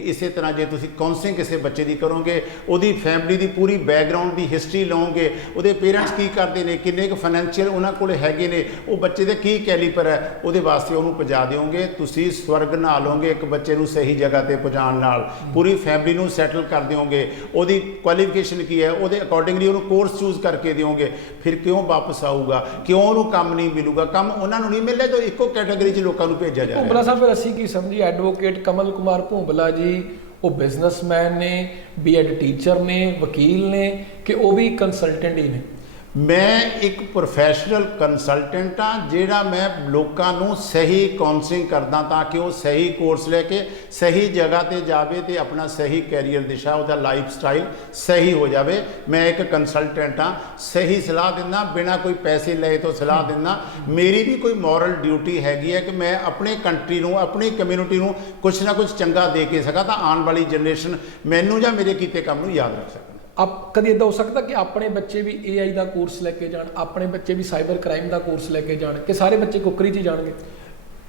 ਇਸੇ ਤਰ੍ਹਾਂ ਜੇ ਤੁਸੀਂ ਕਾਉਂਸਲਿੰਗ ਕਿਸੇ ਬੱਚੇ ਦੀ ਕਰੋਗੇ ਉਹਦੀ ਫੈਮਿਲੀ ਦੀ ਪੂਰੀ ਬੈਕਗ੍ਰਾਉਂਡ ਦੀ ਹਿਸਟਰੀ ਲਓਗੇ ਉਹਦੇ ਪੇਰੈਂਟਸ ਕੀ ਕਰਦੇ ਨੇ ਕਿੰਨੇ ਕੁ ਫਾਈਨੈਂਸ਼ੀਅਲ ਉਹਨਾਂ ਕੋਲ ਹੈਗੇ ਨੇ ਉਹ ਬੱਚੇ ਦੇ ਕੀ ਕੈਲੀਪਰ ਹੈ ਉਹਦੇ ਵਾਸਤੇ ਉਹਨੂੰ ਪਹੁੰਚਾ ਦਿਓਗੇ ਤੁਸੀਂ ਸਵਰਗ ਨਾ ਲਓਗੇ ਇੱਕ ਬੱਚੇ ਨੂੰ ਸਹੀ ਜਗ੍ਹਾ ਤੇ ਪਹੁੰਚਾਉਣ ਨਾਲ ਪੂਰੀ ਫੈਮਿਲੀ ਨੂੰ ਸੈਟਲ ਕਰ ਦਿਓਗੇ ਉਹਦੀ ਕੁਆਲੀਫਿਕੇਸ਼ਨ ਕੀ ਹੈ ਉਹਦੇ ਅਕੋਰਡਿੰਗਲੀ ਉਹਨੂੰ ਕੋਰਸ ਚੂਜ਼ ਕਰਕੇ ਦਿਓਗੇ ਫਿਰ ਕਿਉਂ ਵਾਪਸ ਆਊਗਾ ਕਿਉਂ ਉਹਨੂੰ ਕੰਮ ਨਹੀਂ ਮਿਲੂਗਾ ਕੰਮ ਉਹਨਾਂ ਨੂੰ ਨਹੀਂ ਮਿਲਦਾ ਜੋ ਇੱਕੋ ਕੈਟਾਗਰੀ 'ਚ ਲੋਕਾਂ ਨੂੰ ਭੇਜਿਆ ਜਾ ਰਿਹਾ। ਭੁੰਬਲਾ ਸਾਹਿਬ ਫਿਰ ਅਸੀਂ ਕੀ ਸਮਝੀ ਐਡਵੋਕੇਟ ਕਮਲ ਕੁਮਾਰ ਭੁੰਬਲਾ ਜੀ, ਉਹ ਬਿਜ਼ਨਸਮੈਨ ਨੇ ਬੀਐਡ ਟੀਚਰ ਨੇ, ਵਕੀਲ ਨੇ, ਕਿ ਉਹ ਵੀ ਕੰਸਲਟੈਂਟ ਹੀ ਨੇ। ਮੈਂ ਇੱਕ ਪ੍ਰੋਫੈਸ਼ਨਲ ਕੰਸਲਟੈਂਟ ਆ ਜਿਹੜਾ ਮੈਂ ਲੋਕਾਂ ਨੂੰ ਸਹੀ ਕਾਉਂਸਲਿੰਗ ਕਰਦਾ ਤਾਂ ਕਿ ਉਹ ਸਹੀ ਕੋਰਸ ਲੈ ਕੇ ਸਹੀ ਜਗ੍ਹਾ ਤੇ ਜਾਵੇ ਤੇ ਆਪਣਾ ਸਹੀ ਕੈਰੀਅਰ ਦਿਸ਼ਾ ਉਹਦਾ ਲਾਈਫ ਸਟਾਈਲ ਸਹੀ ਹੋ ਜਾਵੇ। ਮੈਂ ਇੱਕ ਕੰਸਲਟੈਂਟ ਆ ਸਹੀ ਸਲਾਹ ਦਿੰਦਾ ਬਿਨਾ ਕੋਈ ਪੈਸੇ ਲਏ ਤੋਂ ਸਲਾਹ ਦਿੰਦਾ। ਮੇਰੀ ਵੀ ਕੋਈ ਮੋਰਲ ਡਿਊਟੀ ਹੈਗੀ ਹੈ ਕਿ ਮੈਂ ਆਪਣੇ ਕੰਟਰੀ ਨੂੰ ਆਪਣੀ ਕਮਿਊਨਿਟੀ ਨੂੰ ਕੁਝ ਨਾ ਕੁਝ ਚੰਗਾ ਦੇ ਕੇ ਸਕਾਂ ਤਾਂ ਆਉਣ ਵਾਲੀ ਜਨਰੇਸ਼ਨ ਮੈਨੂੰ ਜਾਂ ਮੇਰੇ ਕੀਤੇ ਕੰਮ ਨੂੰ ਯਾਦ ਰੱਖ ਸਕਣ ਆਪ ਕਦੀ ਇਦਾਂ ਹੋ ਸਕਦਾ ਕਿ ਆਪਣੇ ਬੱਚੇ ਵੀ AI ਦਾ ਕੋਰਸ ਲੈ ਕੇ ਜਾਣ, ਆਪਣੇ ਬੱਚੇ ਵੀ ਸਾਈਬਰ ਕ੍ਰਾਈਮ ਦਾ ਕੋਰਸ ਲੈ ਕੇ ਜਾਣ, ਕਿ ਸਾਰੇ ਬੱਚੇ ਕੁੱਕਰੀ 'ਚ ਹੀ ਜਾਣਗੇ?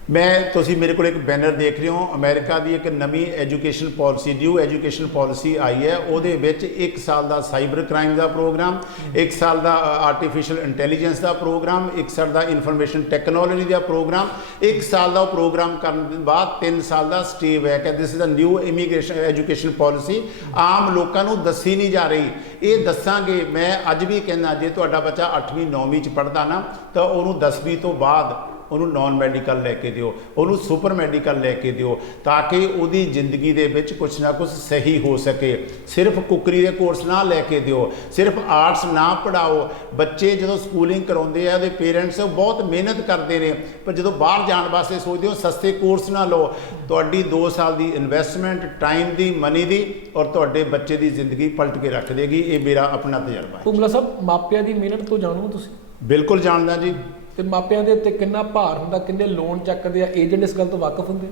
ਮੈਂ, ਤੁਸੀਂ ਮੇਰੇ ਕੋਲ ਇੱਕ ਬੈਨਰ ਦੇਖ ਰਹੇ ਹੋ। ਅਮਰੀਕਾ ਦੀ ਇੱਕ ਨਵੀਂ education policy, new education policy ਆਈ ਹੈ। ਉਹਦੇ ਵਿੱਚ 1 ਸਾਲ ਦਾ ਸਾਈਬਰ ਕ੍ਰਾਈਮ ਦਾ ਪ੍ਰੋਗਰਾਮ 1 ਸਾਲ ਦਾ ਆਰਟੀਫੀਸ਼ੀਅਲ ਇੰਟੈਲੀਜੈਂਸ ਦਾ ਪ੍ਰੋਗਰਾਮ 1 ਸਾਲ ਦਾ ਇਨਫੋਰਮੇਸ਼ਨ ਟੈਕਨੋਲੋਜੀ ਦਾ ਪ੍ਰੋਗਰਾਮ 1 ਸਾਲ ਦਾ ਉਹ ਪ੍ਰੋਗਰਾਮ ਕਰਨ ਦੇ ਬਾਅਦ 3 ਸਾਲ ਦਾ ਸਟੇ ਬੈਕ ਹੈ। This is the new immigration education policy ਆਮ ਲੋਕਾਂ ਨੂੰ ਦੱਸੀ ਨਹੀਂ ਜਾ ਰਹੀ। ਇਹ ਦੱਸਾਂਗੇ, ਮੈਂ ਅੱਜ ਵੀ ਕਹਿੰਦਾ, ਜੇ ਤੁਹਾਡਾ ਬੱਚਾ 8ਵੀਂ 9ਵੀਂ ਚ ਪੜਦਾ ਨਾ, ਤਾਂ ਉਹਨੂੰ 10ਵੀਂ ਤੋਂ ਬਾਅਦ ਉਹਨੂੰ ਨਾਨ ਮੈਡੀਕਲ ਲੈ ਕੇ ਦਿਓ ਉਹਨੂੰ ਸੁਪਰ ਮੈਡੀਕਲ ਲੈ ਕੇ ਦਿਓ ਤਾਂ ਕਿ ਉਹਦੀ ਜ਼ਿੰਦਗੀ ਦੇ ਵਿੱਚ ਕੁਝ ਨਾ ਕੁਝ ਸਹੀ ਹੋ ਸਕੇ। ਸਿਰਫ ਕੁਕਰੀ ਦੇ ਕੋਰਸ ਨਾ ਲੈ ਕੇ ਦਿਓ ਸਿਰਫ ਆਰਟਸ ਨਾ ਪੜਾਓ ਬੱਚੇ ਜਦੋਂ ਸਕੂਲਿੰਗ ਕਰਾਉਂਦੇ ਆ ਉਹਦੇ ਪੇਰੈਂਟਸ ਬਹੁਤ ਮਿਹਨਤ ਕਰਦੇ ਨੇ ਪਰ ਜਦੋਂ ਬਾਹਰ ਜਾਣ ਵਾਸਤੇ ਸੋਚਦੇ ਹੋ ਸਸਤੇ ਕੋਰਸ ਨਾ ਲਓ। ਤੁਹਾਡੀ 2 ਸਾਲ ਦੀ ਇਨਵੈਸਟਮੈਂਟ ਟਾਈਮ ਦੀ ਮਨੀ ਦੀ ਔਰ ਤੁਹਾਡੇ ਬੱਚੇ ਦੀ ਜ਼ਿੰਦਗੀ ਪਲਟ ਕੇ ਰੱਖ ਦੇਗੀ। ਇਹ ਮੇਰਾ ਆਪਣਾ ਤਜਰਬਾ ਹੈ। ਭੁੰਬਲਾ ਸਾਹਿਬ ਮਾਪਿਆਂ ਦੀ ਮਿਹਨਤ ਤੋਂ ਜਾਣੂ ਤੁਸੀਂ? ਬਿਲਕੁਲ ਜਾਣਦਾ ਜੀ। ਤੇ ਮਾਪਿਆਂ ਦੇ ਉੱਤੇ ਕਿੰਨਾ ਭਾਰ ਹੁੰਦਾ ਕਿੰਨੇ ਲੋਨ ਚੱਕਦੇ ਆ ਏਜੰਟ ਇਸ ਗੱਲ ਤੋਂ ਵਾਕਿਫ ਹੁੰਦੇ?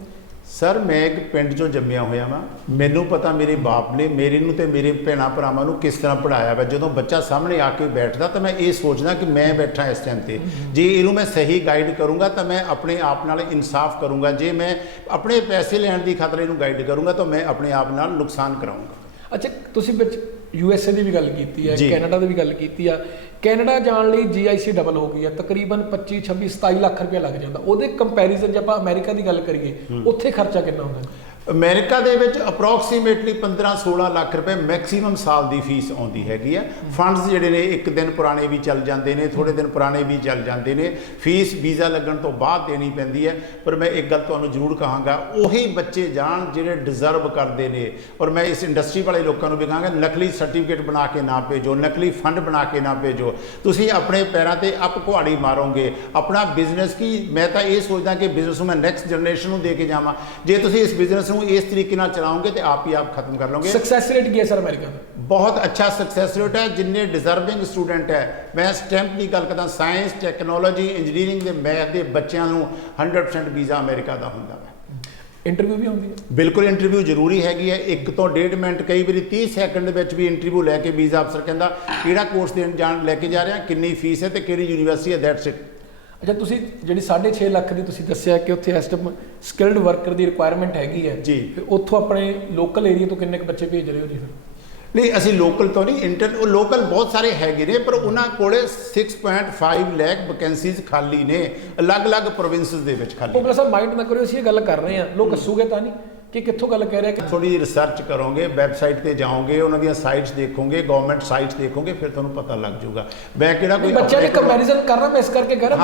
ਸਰ ਮੈਂ ਇੱਕ ਪਿੰਡ 'ਚੋਂ ਜੰਮਿਆ ਹੋਇਆ ਵਾਂ। ਮੈਨੂੰ ਪਤਾ ਮੇਰੇ ਬਾਪ ਨੇ ਮੇਰੇ ਨੂੰ ਤੇ ਮੇਰੇ ਭੈਣਾਂ ਭਰਾਵਾਂ ਨੂੰ ਕਿਸ ਤਰ੍ਹਾਂ ਪੜਾਇਆ ਵਾ। ਜਦੋਂ ਬੱਚਾ ਸਾਹਮਣੇ ਆ ਕੇ ਬੈਠਦਾ ਤਾਂ ਮੈਂ ਇਹ ਸੋਚਦਾ ਕਿ ਮੈਂ ਬੈਠਾ ਇਸ ਟਾਈਮ ਤੇ। ਜੇ ਇਹਨੂੰ ਮੈਂ ਸਹੀ ਗਾਈਡ ਕਰੂੰਗਾ ਤਾਂ ਮੈਂ ਆਪਣੇ ਆਪ ਨਾਲ ਇਨਸਾਫ ਕਰੂੰਗਾ। ਜੇ ਮੈਂ ਆਪਣੇ ਪੈਸੇ ਲੈਣ ਦੀ ਖਾਤਰ ਇਹਨੂੰ ਗਾਈਡ ਕਰੂੰਗਾ ਤਾਂ ਮੈਂ ਆਪਣੇ ਆਪ ਨਾਲ ਨੁਕਸਾਨ ਕਰਾਉਂਗਾ ਅੱਛਾ ਤੁਸੀਂ ਵਿੱਚ ਯੂਐਸਏ ਦੀ ਵੀ ਗੱਲ ਕੀਤੀ ਹੈ ਜੀ। ਕੈਨੇਡਾ ਦੀ ਵੀ ਗੱਲ ਕੀਤੀ ਆ ਕੈਨੇਡਾ ਜਾਣ ਲਈ ਜੀਆਈਸੀ ਡਬਲ ਹੋ ਗਈ ਹੈ ਤਕਰੀਬਨ 25 26 27 ਲੱਖ ਰੁਪਏ ਲੱਗ ਜਾਂਦਾ ਉਹਦੇ ਕੰਪੈਰੀਜ਼ਨ ਜੇ ਆਪਾਂ ਅਮਰੀਕਾ ਦੀ ਗੱਲ ਕਰੀਏ ਉੱਥੇ ਖਰਚਾ ਕਿੰਨਾ ਹੁੰਦਾ? ਅਮਰੀਕਾ ਦੇ ਵਿੱਚ ਅਪਰੋਕਸੀਮੇਟਲੀ 15-16 ਲੱਖ ਰੁਪਏ ਮੈਕਸਿਮਮ ਸਾਲ ਦੀ ਫੀਸ ਆਉਂਦੀ ਹੈਗੀ ਹੈ ਫੰਡਸ ਜਿਹੜੇ ਨੇ, ਇੱਕ ਦਿਨ ਪੁਰਾਣੇ ਵੀ ਚੱਲ ਜਾਂਦੇ ਨੇ ਥੋੜੇ ਦਿਨ ਪੁਰਾਣੇ ਵੀ ਚੱਲ ਜਾਂਦੇ ਨੇ। ਫੀਸ ਵੀਜ਼ਾ ਲੱਗਣ ਤੋਂ ਬਾਅਦ ਦੇਣੀ ਪੈਂਦੀ ਹੈ। ਪਰ ਮੈਂ ਇੱਕ ਗੱਲ ਤੁਹਾਨੂੰ ਜ਼ਰੂਰ ਕਹਾਂਗਾ, ਉਹੀ ਬੱਚੇ ਜਾਣ ਜਿਹੜੇ ਡਿਜ਼ਰਵ ਕਰਦੇ ਨੇ। ਔਰ ਮੈਂ ਇਸ ਇੰਡਸਟਰੀ ਵਾਲੇ ਲੋਕਾਂ ਨੂੰ ਵੀ ਕਹਾਂਗਾ, ਨਕਲੀ ਸਰਟੀਫਿਕੇਟ ਬਣਾ ਕੇ ਨਾ ਭੇਜੋ, ਨਕਲੀ ਫੰਡ ਬਣਾ ਕੇ ਨਾ ਭੇਜੋ। ਤੁਸੀਂ ਆਪਣੇ ਪੈਰਾਂ ਤੇ ਅਪ ਕੁਹਾੜੀ ਮਾਰੋਗੇ। ਆਪਣਾ ਬਿਜ਼ਨਸ ਕੀ? ਮੈਂ ਤਾਂ ਇਹ ਸੋਚਦਾ ਕਿ ਬਿਜ਼ਨਸ ਨੂੰ ਮੈਂ ਨੈਕਸਟ ਜਨਰੇਸ਼ਨ ਨੂੰ ਦੇ ਕੇ ਜਾਵਾਂ। ਜੇ ਤੁਸੀਂ ਇਸ ਬਿਜ਼ਨਸ ਨੂੰ ਇਸ ਤਰੀਕੇ ਨਾਲ ਚਲਾਓਗੇ ਤੇ ਆਪ ਹੀ ਆਪ ਖਤਮ ਕਰ ਲਓਗੇ। ਸਕਸੈਸ ਰੇਟ ਕੀ ਹੈ ਸਰ ਅਮਰੀਕਾ ਦਾ? ਬਹੁਤ ਅੱਛਾ ਸਕਸੈਸ ਰੇਟ ਹੈ ਜਿੰਨੇ ਡਿਜ਼ਰਵਿੰਗ ਸਟੂਡੈਂਟ ਹੈ। ਮੈਂ ਸਟੈਂਪ ਦੀ ਗੱਲ ਕਰਦਾ ਸਾਇੰਸ ਟੈਕਨੋਲੋਜੀ ਇੰਜੀਨੀਅਰਿੰਗ ਦੇ ਮੈਥ ਦੇ ਬੱਚਿਆਂ ਨੂੰ 100% ਵੀਜ਼ਾ ਅਮਰੀਕਾ ਦਾ ਹੁੰਦਾ ਹੈ। ਇੰਟਰਵਿਊ ਵੀ ਹੁੰਦੀ ਹੈ? ਬਿਲਕੁਲ ਇੰਟਰਵਿਊ ਜ਼ਰੂਰੀ ਹੈਗੀ ਹੈ। ਇੱਕ ਤੋਂ ਡੇਢ ਮਿੰਟ ਕਈ ਵਾਰੀ 30 ਸੈਕਿੰਡ ਵਿੱਚ ਵੀ ਇੰਟਰਵਿਊ ਲੈ ਕੇ ਵੀਜ਼ਾ ਅਫਸਰ ਕਹਿੰਦਾ ਕਿਹੜਾ ਕੋਰਸ ਦੇਣ ਜਾਣ ਲੈ ਕੇ ਜਾ ਰਿਹਾ ਕਿੰਨੀ ਫੀਸ ਹੈ ਤੇ ਕਿਹੜੀ ਯੂਨੀਵਰਸਿਟੀ ਹੈ ਦੈਟਸ ਇਟ ਅੱਛਾ ਤੁਸੀਂ ਜਿਹੜੀ 6.5 ਲੱਖ ਦੀ ਤੁਸੀਂ ਦੱਸਿਆ ਕਿ ਉੱਥੇ ਇਸ ਟਾਈਮ ਸਕਿਲਡ ਵਰਕਰ ਦੀ ਰਿਕੁਆਇਰਮੈਂਟ ਹੈਗੀ ਹੈ ਜੀ। ਤੇ ਉੱਥੋਂ ਆਪਣੇ ਲੋਕਲ ਏਰੀਆ ਤੋਂ ਕਿੰਨੇ ਕੁ ਬੱਚੇ ਭੇਜ ਰਹੇ ਹੋ ਜੀ ਫਿਰ? ਨਹੀਂ ਅਸੀਂ ਲੋਕਲ ਤੋਂ ਨਹੀਂ ਇੰਟਰ ਉਹ ਲੋਕਲ ਬਹੁਤ ਸਾਰੇ ਹੈਗੇ ਨੇ ਪਰ ਉਹਨਾਂ ਕੋਲੇ 6.5 ਲੱਖ ਵੈਕੈਂਸੀਜ਼ ਖਾਲੀ ਨੇ ਅਲੱਗ-ਅਲੱਗ ਪ੍ਰੋਵਿੰਸਸ ਦੇ ਵਿੱਚ ਖਾਲੀ। ਭੁੰਬਲਾ ਸਾਹਿਬ ਮਾਈਂਡ ਨਾ ਕਰਿਓ ਅਸੀਂ ਇਹ ਗੱਲ ਕਰ ਰਹੇ ਹਾਂ। ਲੋਕ ਹੱਸੂਗੇ ਤਾਂ ਨਹੀਂ? ਕਿ ਕਿੱਥੋਂ ਗੱਲ ਕਹਿ ਰਿਹਾ ਕਿ ਥੋੜੀ ਜਿਹੀ ਰਿਸਰਚ ਕਰੋਗੇ ਵੈਬਸਾਈਟ ਤੇ ਜਾਓਗੇ ਉਹਨਾਂ ਦੀਆਂ ਸਾਈਟਸ ਦੇਖੋਗੇ ਗਵਰਨਮੈਂਟ ਸਾਈਟਸ ਦੇਖੋਗੇ ਫਿਰ ਤੁਹਾਨੂੰ ਪਤਾ ਲੱਗ ਜਾਊਗਾ। ਮੈਂ ਕਿਹੜਾ ਕੋਈ ਬੱਚਿਆਂ ਦੀ ਕੰਪੈਰੀਜ਼ਨ ਕਰਨਾ? ਮੈਂ ਇਸ ਕਰਕੇ ਕਹਿ ਰਿਹਾ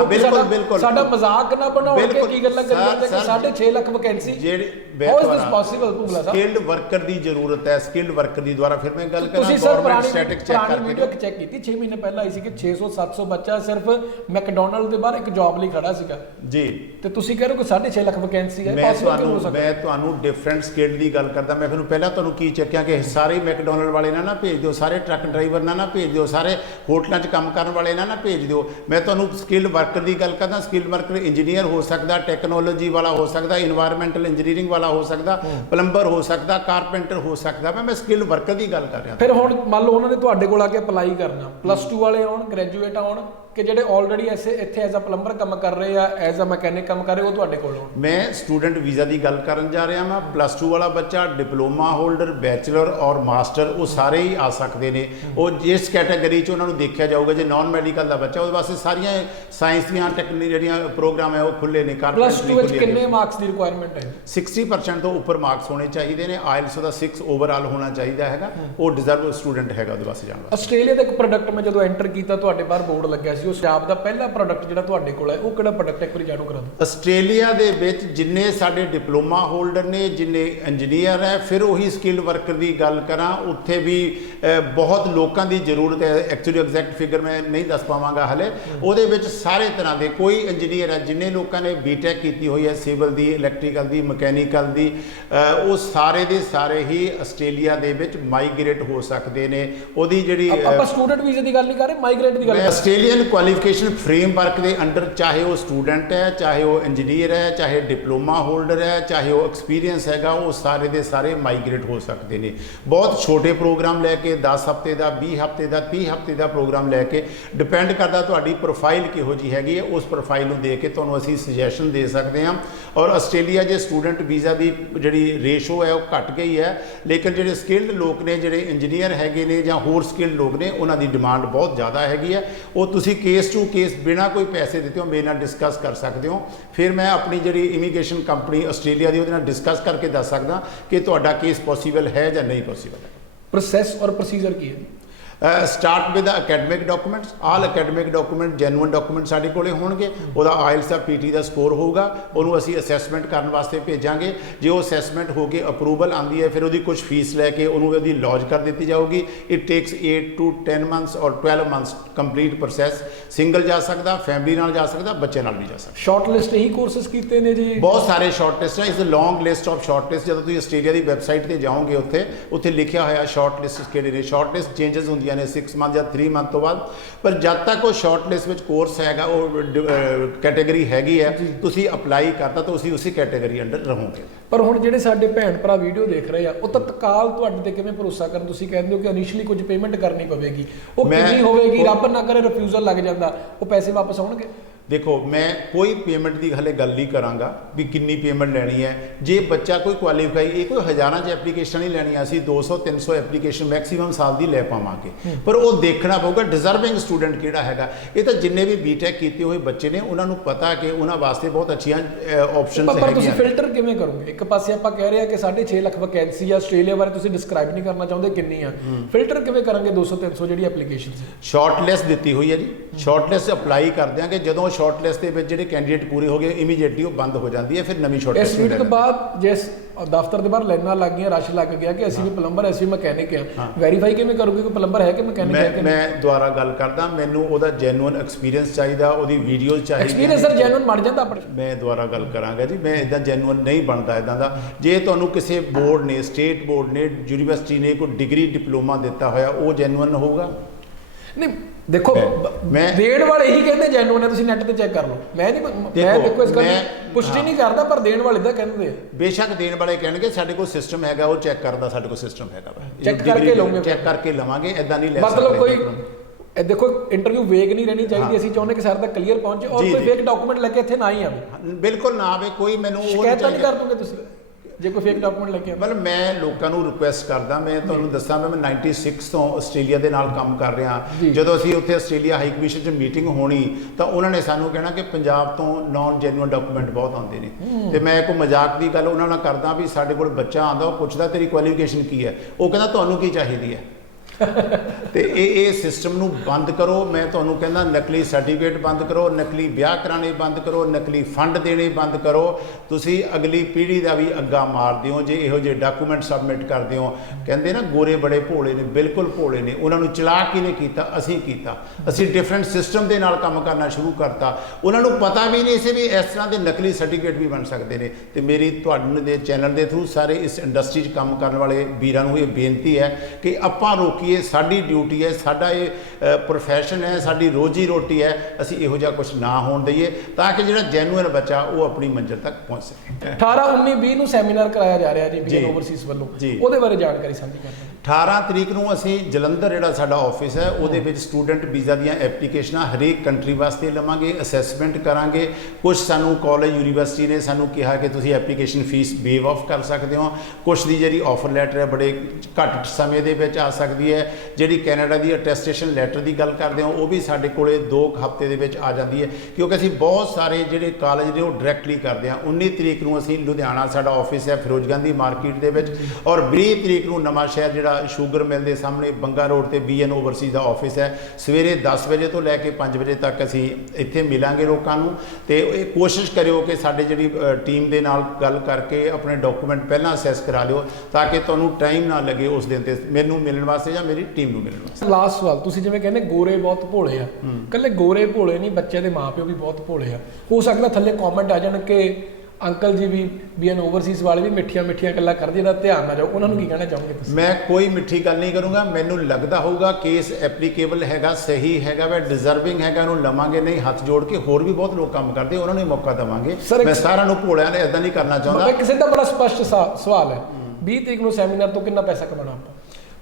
ਸਾਡਾ- ਮਜ਼ਾਕ ਨਾ ਬਣਾਉਣ ਕੇ। ਕੀ ਗੱਲਾਂ ਕਰੀ ਜਾਂਦੇ ਕਿ ਸਰ, 6.5 ਲੱਖ ਵੈਕੈਂਸੀ ਜਿਹੜੀ How is this possible, Bhumbla Sahib? Skilled worker ਦੀ ਜ਼ਰੂਰਤ ਹੈ ਸਕਿਲਡ ਵਰਕਰ ਦੀ ਦੁਆਰਾ। ਫਿਰ ਮੈਂ ਗੱਲ ਕਰਾਂ ਤੁਸੀਂ ਸਰ ਪੁਰਾਣੀ ਸਟੈਟਿਕ ਚੈੱਕ ਪੁਰਾਣੀ ਵੀਡੀਓ ਕਰਕੇ ਚੈੱਕ ਕੀਤੀ 6 ਮਹੀਨੇ ਪਹਿਲਾਂ ਆਈ ਸੀ ਕਿ 600 700 ਬੱਚਾ ਸਿਰਫ ਮੈਕਡੋਨਲਡ ਦੇ ਬਾਹਰ ਇੱਕ ਜੌਬ ਲਈ ਖੜਾ ਸੀਗਾ। ਜੀ। ਤੇ ਤੁਸੀਂ ਕਹਿ ਰਹੇ ਹੋ ਕਿ 6.5 ਲੱਖ ਵੈਕੈਂਸੀ ਹੈ ਮੈਂ possible ਕਿਉਂ ਹੋ ਤੁਹਾਨੂੰ ਸਕਦਾ? ਮੈਂ ਤੁਹਾਨੂੰ ਡਿਫਰੈਂਟ ਸਕਿੱਲ ਦੀ ਗੱਲ ਕਰਦਾ। ਮੈਂ ਤੁਹਾਨੂੰ ਪਹਿਲਾਂ ਤੁਹਾਨੂੰ ਕੀ ਚੱਕਿਆ ਕਿ ਸਾਰੇ ਮੈਕਡੋਨਲਡ ਵਾਲੇ ਨਾ ਨਾ ਭੇਜ ਦਿਓ ਸਾਰੇ ਟਰੱਕ ਡਰਾਈਵਰ ਨਾ ਨਾ ਭੇਜ ਦਿਓ ਸਾਰੇ ਹੋਟਲਾਂ 'ਚ ਕੰਮ ਕਰਨ ਵਾਲੇ ਨਾ ਨਾ ਭੇਜ ਦਿਓ। ਮੈਂ ਤੁਹਾਨੂੰ ਸਕਿੱਲ ਵਰਕਰ ਦੀ ਗੱਲ ਕਰਦਾ। ਸਕਿੱਲ ਵਰਕਰ ਇੰਜੀਨੀਅਰ ਹੋ ਸਕਦਾ ਟੈਕਨੋਲੋਜੀ ਵਾਲਾ ਹੋ ਸਕਦਾ ਇਨਵਾਇਰਨਮੈਂਟਲ ਇੰਜੀਨੀਅਰਿੰਗ ਵਾਲਾ ਵਾਲਾ ਹੋ ਸਕਦਾ, ਪਲੰਬਰ ਹੋ ਸਕਦਾ, ਕਾਰਪੈਂਟਰ ਹੋ ਸਕਦਾ, ਮੈਂ ਮੈਂ ਸਕਿੱਲ ਵਰਕਰ ਦੀ ਗੱਲ ਕਰ ਰਿਹਾ। ਫਿਰ ਹੁਣ ਮੰਨ ਲਓ ਉਹਨਾਂ ਨੇ ਤੁਹਾਡੇ ਕੋਲ ਆ ਕੇ ਅਪਲਾਈ ਕਰਨਾ। ਪਲੱਸ 2 ਵਾਲੇ ਆਉਣ ਗ੍ਰੈਜੂਏਟ ਆਉਣ ਕਿ ਜਿਹੜੇ ਆਲਰੇਡੀ ਐਸੇ ਇੱਥੇ ਐਜ਼ ਅ ਪਲੰਬਰ ਕੰਮ ਕਰ ਰਹੇ ਆ ਐਜ਼ ਅ ਮਕੈਨਿਕ ਕੰਮ ਕਰ ਰਹੇ ਉਹ ਤੁਹਾਡੇ ਕੋਲ ਆਉਣ ਮੈਂ ਸਟੂਡੈਂਟ ਵੀਜ਼ਾ ਦੀ ਗੱਲ ਕਰਨ ਜਾ ਰਿਹਾ ਹਾਂ ਪਲੱਸ 2 ਵਾਲਾ ਬੱਚਾ ਡਿਪਲੋਮਾ ਹੋਲਡਰ ਬੈਚਲਰ ਔਰ ਮਾਸਟਰ ਉਹ ਸਾਰੇ ਹੀ ਆ ਸਕਦੇ ਨੇ। ਉਹ ਜਿਸ ਕੈਟਾਗਰੀ 'ਚ ਉਹਨਾਂ ਨੂੰ ਦੇਖਿਆ ਜਾਊਗਾ ਜੇ ਨਾਨ ਮੈਡੀਕਲ ਦਾ ਬੱਚਾ ਉਹਦੇ ਵਾਸਤੇ ਸਾਰੀਆਂ ਸਾਇੰਸ ਦੀਆਂ ਟੈਕਨੀ ਜਿਹੜੀਆਂ ਪ੍ਰੋਗਰਾਮ ਹੈ ਉਹ ਖੁੱਲੇ ਨੇ ਪਲੱਸ 2 ਵਿੱਚ। ਕਿੰਨੇ ਮਾਰਕਸ ਦੀ ਰਿਕੁਆਇਰਮੈਂਟ ਹੈ? 60% ਤੋਂ ਉੱਪਰ ਮਾਰਕਸ ਹੋਣੇ ਚਾਹੀਦੇ ਨੇ ਆਇਲਸ ਦਾ 6 ਓਵਰਆਲ ਹੋਣਾ ਚਾਹੀਦਾ ਹੈਗਾ ਉਹ ਡਿਜ਼ਰਵ ਸਟੂਡੈਂਟ ਹੈਗਾ ਉਹਦੇ ਵਾਸਤੇ ਜਾਣ ਵਾਸਤੇ। ਆਸਟ੍ਰੇਲੀਆ ਦਾ ਇੱਕ ਪ੍ਰੋਡਕਟ ਮੈਂ ਜਦੋਂ ਐਂਟਰ ਕੀਤਾ ਤੁਹਾਡੇ ਬਾਹਰ ਬੋਰਡ ਲੱਗਿਆ ਸੀ ਉਹ ਪੰਜਾਬ ਦਾ ਪਹਿਲਾ ਪ੍ਰੋਡਕਟ ਜਿਹੜਾ ਤੁਹਾਡੇ ਕੋਲ ਹੈ ਉਹ ਕਿਹੜਾ ਪ੍ਰੋਡਕਟ ਇੱਕ ਵਾਰੀ ਜਾਣੂ ਕਰਾ ਦਿਓ। ਆਸਟ੍ਰੇਲੀਆ ਦੇ ਵਿੱਚ ਜਿੰਨੇ ਸਾਡੇ ਡਿਪਲੋਮਾ ਹੋਲਡਰ ਨੇ ਜਿੰਨੇ ਇੰਜੀਨੀਅਰ ਹੈ ਫਿਰ ਉਹੀ ਸਕਿੱਲ ਵਰਕਰ ਦੀ ਗੱਲ ਕਰਾਂ ਉੱਥੇ ਵੀ ਬਹੁਤ ਲੋਕਾਂ ਦੀ ਜ਼ਰੂਰਤ ਹੈ। ਐਕਚੁਅਲੀ ਐਗਜ਼ੈਕਟ ਫਿਗਰ ਮੈਂ ਨਹੀਂ ਦੱਸ ਪਾਵਾਂਗਾ ਹਲੇ। ਉਹਦੇ ਵਿੱਚ ਸਾਰੇ ਤਰ੍ਹਾਂ ਦੇ ਕੋਈ ਇੰਜੀਨੀਅਰ ਹੈ ਜਿੰਨੇ ਲੋਕਾਂ ਨੇ ਬੀਟੈਕ ਕੀਤੀ ਹੋਈ ਹੈ ਸਿਵਲ ਦੀ ਇਲੈਕਟ੍ਰੀਕਲ ਦੀ ਮਕੈਨੀਕਲ ਦੀ ਉਹ ਸਾਰੇ ਦੇ ਸਾਰੇ ਹੀ ਆਸਟ੍ਰੇਲੀਆ ਦੇ ਵਿੱਚ ਮਾਈਗ੍ਰੇਟ ਹੋ ਸਕਦੇ ਨੇ। ਉਹਦੀ ਜਿਹੜੀ ਆਪਾਂ ਸਟੂਡੈਂਟ ਵੀਜ਼ੇ ਦੀ ਗੱਲ ਨਹੀਂ ਕਰ ਰਹੇ ਮਾਈਗ੍ਰੇਟ ਦੀ ਗੱਲ ਆਸਟ੍ਰੇਲੀਅਨ ਕੁਆਲੀਫਿਕੇਸ਼ਨ ਫਰੇਮਵਰਕ ਦੇ ਅੰਡਰ ਚਾਹੇ ਉਹ ਸਟੂਡੈਂਟ ਹੈ, ਚਾਹੇ ਉਹ ਇੰਜੀਨੀਅਰ ਹੈ, ਚਾਹੇ ਡਿਪਲੋਮਾ ਹੋਲਡਰ ਹੈ, ਚਾਹੇ ਉਹ ਐਕਸਪੀਰੀਅੰਸ ਹੈਗਾ, ਉਹ ਸਾਰੇ ਦੇ ਸਾਰੇ ਮਾਈਗ੍ਰੇਟ ਹੋ ਸਕਦੇ ਨੇ। ਬਹੁਤ ਛੋਟੇ ਪ੍ਰੋਗਰਾਮ ਲੈ ਕੇ 10 ਹਫ਼ਤੇ ਦਾ 20 ਹਫ਼ਤੇ ਦਾ 30 ਹਫ਼ਤੇ ਦਾ ਪ੍ਰੋਗਰਾਮ ਲੈ ਕੇ ਡਿਪੈਂਡ ਕਰਦਾ ਤੁਹਾਡੀ ਪ੍ਰੋਫਾਈਲ ਕਿਹੋ ਜੀ ਹੈਗੀ ਹੈ, ਉਸ ਪ੍ਰੋਫਾਈਲ ਨੂੰ ਦੇ ਕੇ ਤੁਹਾਨੂੰ ਅਸੀਂ ਸੁਜੈਸ਼ਨ ਦੇ ਸਕਦੇ ਹਾਂ। ਔਰ ਆਸਟ੍ਰੇਲੀਆ ਜੇ ਸਟੂਡੈਂਟ ਵੀਜ਼ਾ ਦੀ ਜਿਹੜੀ ਰੇਸ਼ੋ ਹੈ, ਉਹ ਘਟ ਗਈ ਹੈ, ਲੇਕਿਨ ਜਿਹੜੇ ਸਕਿਲਡ ਲੋਕ ਨੇ, ਜਿਹੜੇ ਇੰਜੀਨੀਅਰ ਹੈਗੇ ਨੇ ਜਾਂ ਹੋਰ ਸਕਿਲਡ ਲੋਕ ਨੇ, ਉਹਨਾਂ ਦੀ ਡਿਮਾਂਡ ਬਹੁਤ ਜ਼ਿਆਦਾ ਹੈਗੀ ਹੈ। ਉਹ ਤੁਸੀਂ ਕੇਸ ਟੂ ਕੇਸ ਬਿਨਾ ਕੋਈ ਪੈਸੇ ਦਿੱਤੇ ਹੋ, ਮੇਰੇ ਨਾਲ ਡਿਸਕਸ ਕਰ ਸਕਦੇ ਹੋ। ਫਿਰ ਮੈਂ ਆਪਣੀ ਜਿਹੜੀ ਇਮੀਗ੍ਰੇਸ਼ਨ ਕੰਪਨੀ ਆਸਟ੍ਰੇਲੀਆ ਦੀ, ਉਹਦੇ ਨਾਲ ਡਿਸਕਸ ਕਰਕੇ ਦੱਸ ਸਕਦਾ ਕਿ ਤੁਹਾਡਾ ਕੇਸ ਪੋਸੀਬਲ ਹੈ ਜਾਂ ਨਹੀਂ ਪੋਸੀਬਲ ਹੈ। ਪ੍ਰੋਸੈਸ ਔਰ ਪ੍ਰੋਸੀਜਰ ਕੀ ਹੈ? Start with academic documents all academic document genuine document ਸਾਡੇ ਕੋਲੇ ਹੋਣਗੇ। ਉਹਦਾ ਆਇਲਸ ਦਾ ਪੀਟੀ ਦਾ ਸਕੋਰ ਹੋਊਗਾ। ਉਹਨੂੰ ਅਸੀਂ ਅਸੈਸਮੈਂਟ ਕਰਨ ਵਾਸਤੇ ਭੇਜਾਂਗੇ। ਜੇ ਉਹ ਅਸੈਸਮੈਂਟ ਹੋ ਕੇ ਅਪਰੂਵਲ ਆਂਦੀ ਹੈ ਫਿਰ ਉਹਦੀ ਕੁਝ ਫੀਸ ਲੈ ਕੇ ਉਹਨੂੰ ਉਹਦੀ ਲੌਜ ਕਰ ਦਿੱਤੀ ਜਾਊਗੀ। ਇਟ ਟੇਕਸ 8 ਟੂ 10 ਮੰਥਸ ਔਰ 12 ਮੰਥਸ ਕੰਪਲੀਟ ਪ੍ਰੋਸੈਸ ਸਿੰਗਲ ਜਾ ਸਕਦਾ ਫੈਮਿਲੀ ਨਾਲ ਜਾ ਸਕਦਾ ਬੱਚੇ ਨਾਲ ਵੀ ਜਾ ਸਕਦਾ। ਸ਼ਾਰਟ ਲਿਸਟ ਇਹੀ ਕੋਰਸਸ ਕੀਤੇ ਨੇ ਜੀ? ਬਹੁਤ ਸਾਰੇ ਸ਼ਾਰਟ ਲਿਸਟ ਹੈ ਇਸ long list of short list ਜਦੋਂ ਤੁਸੀਂ ਆਸਟ੍ਰੇਲੀਆ ਦੀ ਵੈਬਸਾਈਟ ਤੇ ਜਾਓਗੇ ਉੱਥੇ ਉੱਥੇ ਲਿਖਿਆ ਹੋਇਆ ਸ਼ਾਰਟ ਲਿਸਟ ਕਿਹੜੇ ਨੇ? ਸ਼ਾਰਟ ਲਿਸਟ ਚੇਂਜਸ ਹੁੰਦੀਆਂ ਨੇ 6 ਮੰਥ ਜਾਂ 3 ਮੰਥ ਤੋਂ ਬਾਅਦ ਪਰ ਜਦ ਤੱਕ ਉਹ ਸ਼ਾਰਟ ਲਿਸਟ ਵਿੱਚ ਕੋਰਸ ਹੈਗਾ ਉਹ ਕੈਟਾਗਰੀ ਹੈਗੀ ਹੈ ਤੁਸੀਂ ਅਪਲਾਈ ਕਰਤਾ ਤਾਂ ਤੁਸੀਂ ਉਸੇ ਕੈਟਾਗਰੀ ਅੰਡਰ ਰਹੋਗੇ। ਪਰ ਹੁਣ ਜਿਹੜੇ ਸਾਡੇ ਭੈਣ ਭਰਾ ਵੀਡੀਓ ਦੇਖ ਰਹੇ ਆ ਉਹ ਤਤਕਾਲ ਤੁਹਾਡੇ ਤੇ ਕਿਵੇਂ ਭਰੋਸਾ ਕਰਨ ਤੁਸੀਂ ਕਹਿੰਦੇ ਹੋ ਕਿ ਇਨੀਸ਼ੀਅਲੀ ਕੁਝ ਪੇਮੈਂਟ ਕਰਨੀ ਪਵੇਗੀ। ਉਹ ਕਿੰਨੀ ਹੋਵੇਗੀ ਰੱਬ ਨਾ ਕਰੇ ਰਿਫਿਊਜ਼ਲ ਲੱਗ ਜਾਂਦਾ ਉਹ ਪੈਸੇ ਵਾਪਸ ਆਉਣਗੇ? ਦੇਖੋ ਮੈਂ ਕੋਈ ਪੇਮੈਂਟ ਦੀ ਹਲੇ ਗੱਲ ਨਹੀਂ ਕਰਾਂਗਾ ਵੀ ਕਿੰਨੀ ਪੇਮੈਂਟ ਲੈਣੀ ਹੈ। ਜੇ ਬੱਚਾ ਕੋਈ ਕੁਆਲੀਫਾਈ ਇਹ ਕੋਈ ਹਜ਼ਾਰਾਂ 'ਚ ਐਪਲੀਕੇਸ਼ਨ ਨਹੀਂ ਲੈਣੀਆਂ ਅਸੀਂ 200 300 ਐਪਲੀਕੇਸ਼ਨ ਮੈਕਸਿਮਮ ਸਾਲ ਦੀ ਲੈ ਪਾਵਾਂਗੇ। ਪਰ ਉਹ ਦੇਖਣਾ ਪਊਗਾ ਡਿਜ਼ਰਵਿੰਗ ਸਟੂਡੈਂਟ ਕਿਹੜਾ ਹੈਗਾ। ਇਹ ਤਾਂ ਜਿੰਨੇ ਵੀ ਬੀਟੈਕ ਕੀਤੇ ਹੋਏ ਬੱਚੇ ਨੇ ਉਹਨਾਂ ਨੂੰ ਪਤਾ ਕਿ ਉਹਨਾਂ ਵਾਸਤੇ ਬਹੁਤ ਅੱਛੀਆਂ ਆਪਸ਼ਨਸ ਪਰ ਪਰ ਤੁਸੀਂ ਹੈਗੀਆਂ। ਫਿਲਟਰ ਕਿਵੇਂ ਕਰੋਗੇ? ਇੱਕ ਪਾਸੇ ਆਪਾਂ ਕਹਿ ਰਹੇ ਆ ਕਿ 6.5 ਲੱਖ ਵੈਕੈਂਸੀ ਆ ਆਸਟ੍ਰੇਲੀਆ ਬਾਰੇ ਤੁਸੀਂ ਡਿਸਕ੍ਰਾਈਬ ਨਹੀਂ ਕਰਨਾ ਚਾਹੁੰਦੇ ਕਿੰਨੀ ਆ। ਫਿਲਟਰ ਕਿਵੇਂ ਕਰਾਂਗੇ 200 300 ਜਿਹੜੀ ਐਪਲੀਕੇਸ਼ਨਸ ਸ਼ਾਰਟ ਲਿਸਟ ਦਿੱਤੀ ਹੋਈ ਹੈ ਜੀ। ਸ਼ਾਰਟ ਲਿਸਟ ਅਪਲਾਈ ਕਰ ਦਿਆਂਗੇ ਜਦੋਂ ਸ਼ਾਰਟ ਲਿਸਟ ਦੇ ਵਿੱਚ ਜਿਹੜੇ ਕੈਂਡੀਡੇਟ ਪੂਰੇ ਹੋ ਗਏ ਇਮੀਡੀਏਟਲੀ ਉਹ ਬੰਦ ਹੋ ਜਾਂਦੀ ਹੈ ਫਿਰ ਨਵੀਂ ਸ਼ਾਰਟ ਇਸ ਲਿਸਟ ਵੀਡੀਓ ਤੋਂ ਬਾਅਦ ਜਿਸ ਦਫ਼ਤਰ ਦੇ ਬਾਹਰ ਲਾਈਨਾਂ ਲੱਗ ਗਈਆਂ ਰਸ਼ ਲੱਗ ਗਿਆ ਕਿ ਅਸੀਂ ਵੀ ਪਲੰਬਰ ਅਸੀਂ ਵੀ ਮਕੈਨਿਕ ਆ ਵੈਰੀਫਾਈ ਕਿਵੇਂ ਕਰੋਗੇ ਕਿ ਪਲੰਬਰ ਹੈ ਕਿ ਮਕੈਨਿਕ ਹੈ ਮੈਂ ਕਿ ਮੈਂ ਦੁਬਾਰਾ ਗੱਲ ਕਰਦਾ ਮੈਨੂੰ ਉਹਦਾ ਜੈਨੂਇਨ ਐਕਸਪੀਰੀਅੰਸ ਚਾਹੀਦਾ ਉਹਦੀ ਵੀਡੀਓਜ਼ ਚਾਹੀਦੀ ਐਕਸਪੀਰੀਅੰਸ ਸਰ ਜੈਨੂਨ ਬਣ ਜਾਂਦਾ ਆਪਣੇ ਮੈਂ ਦੁਬਾਰਾ ਗੱਲ ਕਰਾਂਗਾ ਜੀ ਮੈਂ ਇਦਾਂ ਜੈਨੂਇਨ ਨਹੀਂ ਬਣਦਾ ਇਦਾਂ ਦਾ। ਜੇ ਤੁਹਾਨੂੰ ਕਿਸੇ ਬੋਰਡ ਨੇ ਸਟੇਟ ਬੋਰਡ ਨੇ ਯੂਨੀਵਰਸਿਟੀ ਨੇ ਕੋਈ ਡਿਗਰੀ ਡਿਪਲੋਮਾ ਦਿੱਤਾ ਹੋਇਆ ਉਹ ਜੈਨੂਇਨ ਹੋਊਗਾ? ਨਹੀਂ ਦੇਖੋ ਮੈਂ- ਦੇਣ ਵਾਲੇ ਹੀ ਕਹਿੰਦੇ ਜੈਨੂਨ ਹੈ ਤੁਸੀਂ ਨੈਟ ਤੇ ਚੈੱਕ ਕਰ ਲਓ। ਮੈਂ ਨਹੀਂ ਮੈਂ ਦੇਖੋ, ਇਸ ਗੱਲ ਦੀ ਪੁਸ਼ਟੀ ਨਹੀਂ ਕਰਦਾ ਪਰ ਦੇਣ ਵਾਲੇ ਤਾਂ ਕਹਿੰਦੇ ਆ। ਬੇਸ਼ੱਕ ਦੇਣ ਵਾਲੇ ਕਹਿਣਗੇ ਸਾਡੇ ਕੋਲ ਸਿਸਟਮ ਹੈਗਾ ਉਹ ਚੈੱਕ ਕਰਦਾ ਸਾਡੇ ਕੋਲ ਸਿਸਟਮ ਹੈਗਾ ਵਾ। Check ਕਰਕੇ ਲਓਗੇ ਚੈੱਕ ਕਰਕੇ ਲਵਾਂਗੇ ਇਦਾਂ ਨਹੀਂ ਲੈ ਮਤਲਬ ਕੋਈ ਇਹ ਦੇਖੋ ਇੰਟਰਵਿਊ ਵੇਗ ਨਹੀਂ ਰਹਿਣੀ ਚਾਹੀਦੀ ਅਸੀਂ ਚਾਹੁੰਦੇ ਕਿ ਸਰ ਤੱਕ ਕਲੀਅਰ ਪਹੁੰਚੇ ਔਰ ਕੋਈ। ਫੇਕ ਡਾਕੂਮੈਂਟ ਲੈ ਕੇ ਇੱਥੇ ਨਾ ਹੀ ਆਵੇ। ਬਿਲਕੁਲ ਨਾ ਆਵੇ ਕੋਈ ਮੈਨੂੰ ਉਹ ਸ਼ਿਕਾਇਤ ਨਹੀਂ ਚਾਹੀਦਾ। ਕਰ ਦੋਗੇ ਤੁਸੀਂ? ਜੇ ਕੋਈ ਫੇਕ ਡਾਕੂਮੈਂਟ ਲੈ ਕੇ ਮਤਲਬ ਮੈਂ ਲੋਕਾਂ ਨੂੰ ਰਿਕੁਐਸਟ ਕਰਦਾ ਮੈਂ ਤੁਹਾਨੂੰ ਦੱਸਾਂ ਮੈਂ 96 ਤੋਂ ਆਸਟ੍ਰੇਲੀਆ ਦੇ ਨਾਲ ਕੰਮ ਕਰ ਰਿਹਾ। ਜਦੋਂ ਅਸੀਂ ਉੱਥੇ ਆਸਟ੍ਰੇਲੀਆ ਹਾਈ ਕਮਿਸ਼ਨ 'ਚ ਮੀਟਿੰਗ ਹੋਣੀ ਤਾਂ ਉਹਨਾਂ ਨੇ ਸਾਨੂੰ ਕਹਿਣਾ ਕਿ ਪੰਜਾਬ ਤੋਂ ਨਾਨ ਜੈਨੂਅਨ ਡਾਕੂਮੈਂਟ ਬਹੁਤ ਆਉਂਦੇ ਨੇ। ਤੇ ਮੈਂ ਕੋਈ ਮਜ਼ਾਕ ਦੀ ਗੱਲ ਉਹਨਾਂ ਨਾਲ ਕਰਦਾ ਵੀ ਸਾਡੇ ਕੋਲ ਬੱਚਾ ਆਂਦਾ ਉਹ ਪੁੱਛਦਾ ਤੇਰੀ ਕੁਆਲੀਫਿਕੇਸ਼ਨ ਕੀ ਹੈ? ਉਹ ਕਹਿੰਦਾ ਤੁਹਾਨੂੰ ਕੀ ਚਾਹੀਦੀ ਹੈ? ਤੇ ਇਹ ਇਹ ਸਿਸਟਮ ਨੂੰ ਬੰਦ ਕਰੋ। ਮੈਂ ਤੁਹਾਨੂੰ ਕਹਿੰਦਾ, ਨਕਲੀ ਸਰਟੀਫਿਕੇਟ ਬੰਦ ਕਰੋ, ਨਕਲੀ ਵਿਆਹ ਕਰਾਣੇ ਬੰਦ ਕਰੋ, ਨਕਲੀ ਫੰਡ ਦੇਣੇ ਬੰਦ ਕਰੋ। ਤੁਸੀਂ ਅਗਲੀ ਪੀੜ੍ਹੀ ਦਾ ਵੀ ਅੱਗਾ ਮਾਰਦੇ ਹੋ ਜੇ ਇਹੋ ਜਿਹੇ ਡਾਕੂਮੈਂਟ ਸਬਮਿਟ ਕਰਦੇ ਹੋ। ਕਹਿੰਦੇ ਨਾ, ਗੋਰੇ ਬੜੇ ਭੋਲੇ ਨੇ, ਬਿਲਕੁਲ ਭੋਲੇ ਨੇ। ਉਹਨਾਂ ਨੂੰ ਚਲਾ ਕਿਨੇ ਕੀਤਾ? ਅਸੀਂ ਕੀਤਾ। ਅਸੀਂ ਡਿਫਰੈਂਟ ਸਿਸਟਮ ਦੇ ਨਾਲ ਕੰਮ ਕਰਨਾ ਸ਼ੁਰੂ ਕਰਤਾ। ਉਹਨਾਂ ਨੂੰ ਪਤਾ ਵੀ ਨਹੀਂ ਸੀ ਵੀ ਇਸ ਤਰ੍ਹਾਂ ਦੇ ਨਕਲੀ ਸਰਟੀਫਿਕੇਟ ਵੀ ਬਣ ਸਕਦੇ ਨੇ। ਤੇ ਮੇਰੀ ਤੁਹਾਡੇ ਦੇ ਚੈਨਲ ਦੇ ਥਰੂ ਸਾਰੇ ਇਸ ਇੰਡਸਟਰੀ 'ਚ ਕੰਮ ਕਰਨ ਵਾਲੇ ਵੀਰਾਂ ਨੂੰ ਇਹ ਬੇਨਤੀ ਹੈ ਕਿ ਆਪਾਂ ਰੋਕੀਏ ਇਹ ਸਾਡੀ ਡਿਊਟੀ ਹੈ ਸਾਡਾ ਇਹ ਪ੍ਰੋਫੈਸ਼ਨ ਹੈ ਸਾਡੀ ਰੋਜੀ ਰੋਟੀ ਹੈ ਅਸੀਂ ਇਹੋ ਜਿਹਾ ਕੁਝ ਨਾ ਹੋਣ ਦਈਏ ਤਾਂ ਕਿ ਜਿਹੜਾ ਜੈਨੂਇਨ ਬੱਚਾ ਉਹ ਆਪਣੀ ਮੰਜ਼ਿਲ ਤੱਕ ਪਹੁੰਚ ਸਕੇ 18 19 20 ਨੂੰ ਸੈਮੀਨਾਰ ਕਰਾਇਆ ਜਾ ਰਿਹਾ ਜੀ। ਬੀਐਨ ਓਵਰਸੀਜ਼ ਵੱਲੋਂ। ਉਹਦੇ ਬਾਰੇ ਜਾਣਕਾਰੀ ਸਾਂਝੀ ਕਰਦੇ ਹਾਂ 18 ਤਰੀਕ ਨੂੰ ਅਸੀਂ ਜਲੰਧਰ ਜਿਹੜਾ ਸਾਡਾ ਆਫਿਸ ਹੈ, ਉਹਦੇ ਵਿੱਚ ਸਟੂਡੈਂਟ ਵੀਜ਼ਾ ਦੀਆਂ ਐਪਲੀਕੇਸ਼ਨਾਂ ਹਰੇਕ ਕੰਟਰੀ ਵਾਸਤੇ ਲਵਾਂਗੇ ਅਸੈਸਮੈਂਟ ਕਰਾਂਗੇ। ਕੁਝ ਸਾਨੂੰ ਕਾਲਜ ਯੂਨੀਵਰਸਿਟੀ ਨੇ ਸਾਨੂੰ ਕਿਹਾ ਕਿ ਤੁਸੀਂ ਐਪਲੀਕੇਸ਼ਨ ਫੀਸ ਬੇਵ ਆਫ ਕਰ ਸਕਦੇ ਹੋ। ਕੁਝ ਦੀ ਜਿਹੜੀ ਆਫਰ ਲੈਟਰ ਹੈ, ਬੜੇ ਘੱਟ ਸਮੇਂ ਦੇ ਵਿੱਚ ਆ ਸਕਦੀ ਹੈ। ਜਿਹੜੀ ਕੈਨੇਡਾ ਦੀ ਅਟੈਸਟੇਸ਼ਨ ਲੈਟਰ ਦੀ ਗੱਲ ਕਰਦੇ ਹੋ, ਉਹ ਵੀ ਸਾਡੇ ਕੋਲੇ 2 ਹਫ਼ਤੇ ਦੇ ਵਿੱਚ ਆ ਜਾਂਦੀ ਹੈ। ਕਿਉਂਕਿ ਅਸੀਂ ਬਹੁਤ ਸਾਰੇ ਜਿਹੜੇ ਕਾਲਜ ਨੇ, ਉਹ ਡਾਇਰੈਕਟਲੀ ਕਰਦੇ ਹਾਂ। 19 ਤਰੀਕ ਨੂੰ ਅਸੀਂ ਲੁਧਿਆਣਾ ਸਾਡਾ ਆਫਿਸ ਹੈ ਫਿਰੋਜ਼ ਮਾਰਕੀਟ ਦੇ ਵਿੱਚ। ਔਰ 20 ਤਰੀਕ ਨੂੰ ਨਵਾਂ ਸ਼ਹਿਰ ਜਿਹੜਾ ਸ਼ੂਗਰ ਮਿਲ ਦੇ ਸਾਹਮਣੇ ਬੰਗਾ ਰੋਡ ਤੇ ਬੀਐਨ ਓਵਰਸੀਜ਼ ਦਾ ਆਫਿਸ ਹੈ। ਸਵੇਰੇ 10 ਵਜੇ ਤੋਂ ਲੈ ਕੇ 5 ਵਜੇ ਤੱਕ ਅਸੀਂ ਇੱਥੇ ਮਿਲਾਂਗੇ ਲੋਕਾਂ ਨੂੰ। ਤੇ ਇਹ ਕੋਸ਼ਿਸ਼ ਕਰਿਓ ਕਿ ਸਾਡੇ ਜਿਹੜੀ ਟੀਮ ਦੇ ਨਾਲ ਗੱਲ ਕਰਕੇ ਆਪਣੇ ਡਾਕੂਮੈਂਟ ਪਹਿਲਾਂ ਅਸੈਸ ਕਰਾ ਲਿਓ ਤਾਂ ਕਿ ਤੁਹਾਨੂੰ ਟਾਈਮ ਨਾ ਲੱਗੇ ਉਸ ਦਿਨ ਤੇ ਮੈਨੂੰ ਮਿਲਣ ਵਾਸਤੇ ਜਾਂ ਮੇਰੀ ਟੀਮ ਨੂੰ ਮਿਲਣ ਵਾਸਤੇ। ਲਾਸਟ ਸਵਾਲ ਤੁਸੀਂ ਜਿਵੇਂ ਕਹਿੰਦੇ ਗੋਰੇ ਬਹੁਤ ਭੋਲੇ ਆ। ਕੱਲੇ ਗੋਰੇ ਭੋਲੇ ਨਹੀਂ ਬੱਚੇ ਦੇ ਮਾਪਿਓ ਵੀ ਬਹੁਤ ਭੋਲੇ ਆ। ਹੋ ਸਕਦਾ ਥੱਲੇ ਕਮੈਂਟ ਆ ਜਾਣ ਕਿ ਅੰਕਲ ਜੀ ਵੀ ਬੀਐਨ ਓਵਰਸੀਜ਼ ਵਾਲੇ ਵੀ ਮਿੱਠੀਆਂ ਮਿੱਠੀਆਂ ਗੱਲਾਂ ਕਰਦੇ ਇਹਦਾ ਧਿਆਨ ਨਾ ਜਾਓ। ਉਹਨਾਂ ਨੂੰ ਕੀ ਕਹਿਣਾ ਚਾਹੋਗੇ ਤੁਸੀਂ? ਮੈਂ ਕੋਈ ਮਿੱਠੀ ਗੱਲ ਨਹੀਂ ਕਰੂੰਗਾ। ਮੈਨੂੰ ਲੱਗਦਾ ਹੋਊਗਾ ਕੇਸ ਐਪਲੀਕੇਬਲ ਹੈਗਾ ਸਹੀ ਹੈਗਾ ਵਾ ਡਿਜ਼ਰਵਿੰਗ ਹੈਗਾ ਉਹਨੂੰ ਲਵਾਂਗੇ ਨਹੀਂ ਹੱਥ ਜੋੜ ਕੇ ਹੋਰ ਵੀ ਬਹੁਤ ਲੋਕ ਕੰਮ ਕਰਦੇ ਉਹਨਾਂ ਨੂੰ ਮੌਕਾ ਦੇਵਾਂਗੇ। ਮੈਂ ਸਾਰਿਆਂ ਨੂੰ ਭੋਲਿਆਂ ਨੇ ਇਦਾਂ ਨਹੀਂ ਕਰਨਾ ਚਾਹੁੰਦਾ। ਮੈਂ ਕਿਸੇ ਦਾ ਬੜਾ ਸਪਸ਼ਟ ਸਵਾਲ ਹੈ। 20 ਤਰੀਕ ਨੂੰ ਸੈਮੀਨਾਰ ਤੋਂ ਕਿੰਨਾ ਪੈਸਾ ਕਮਾਉਣਾ ਆਪਾਂ?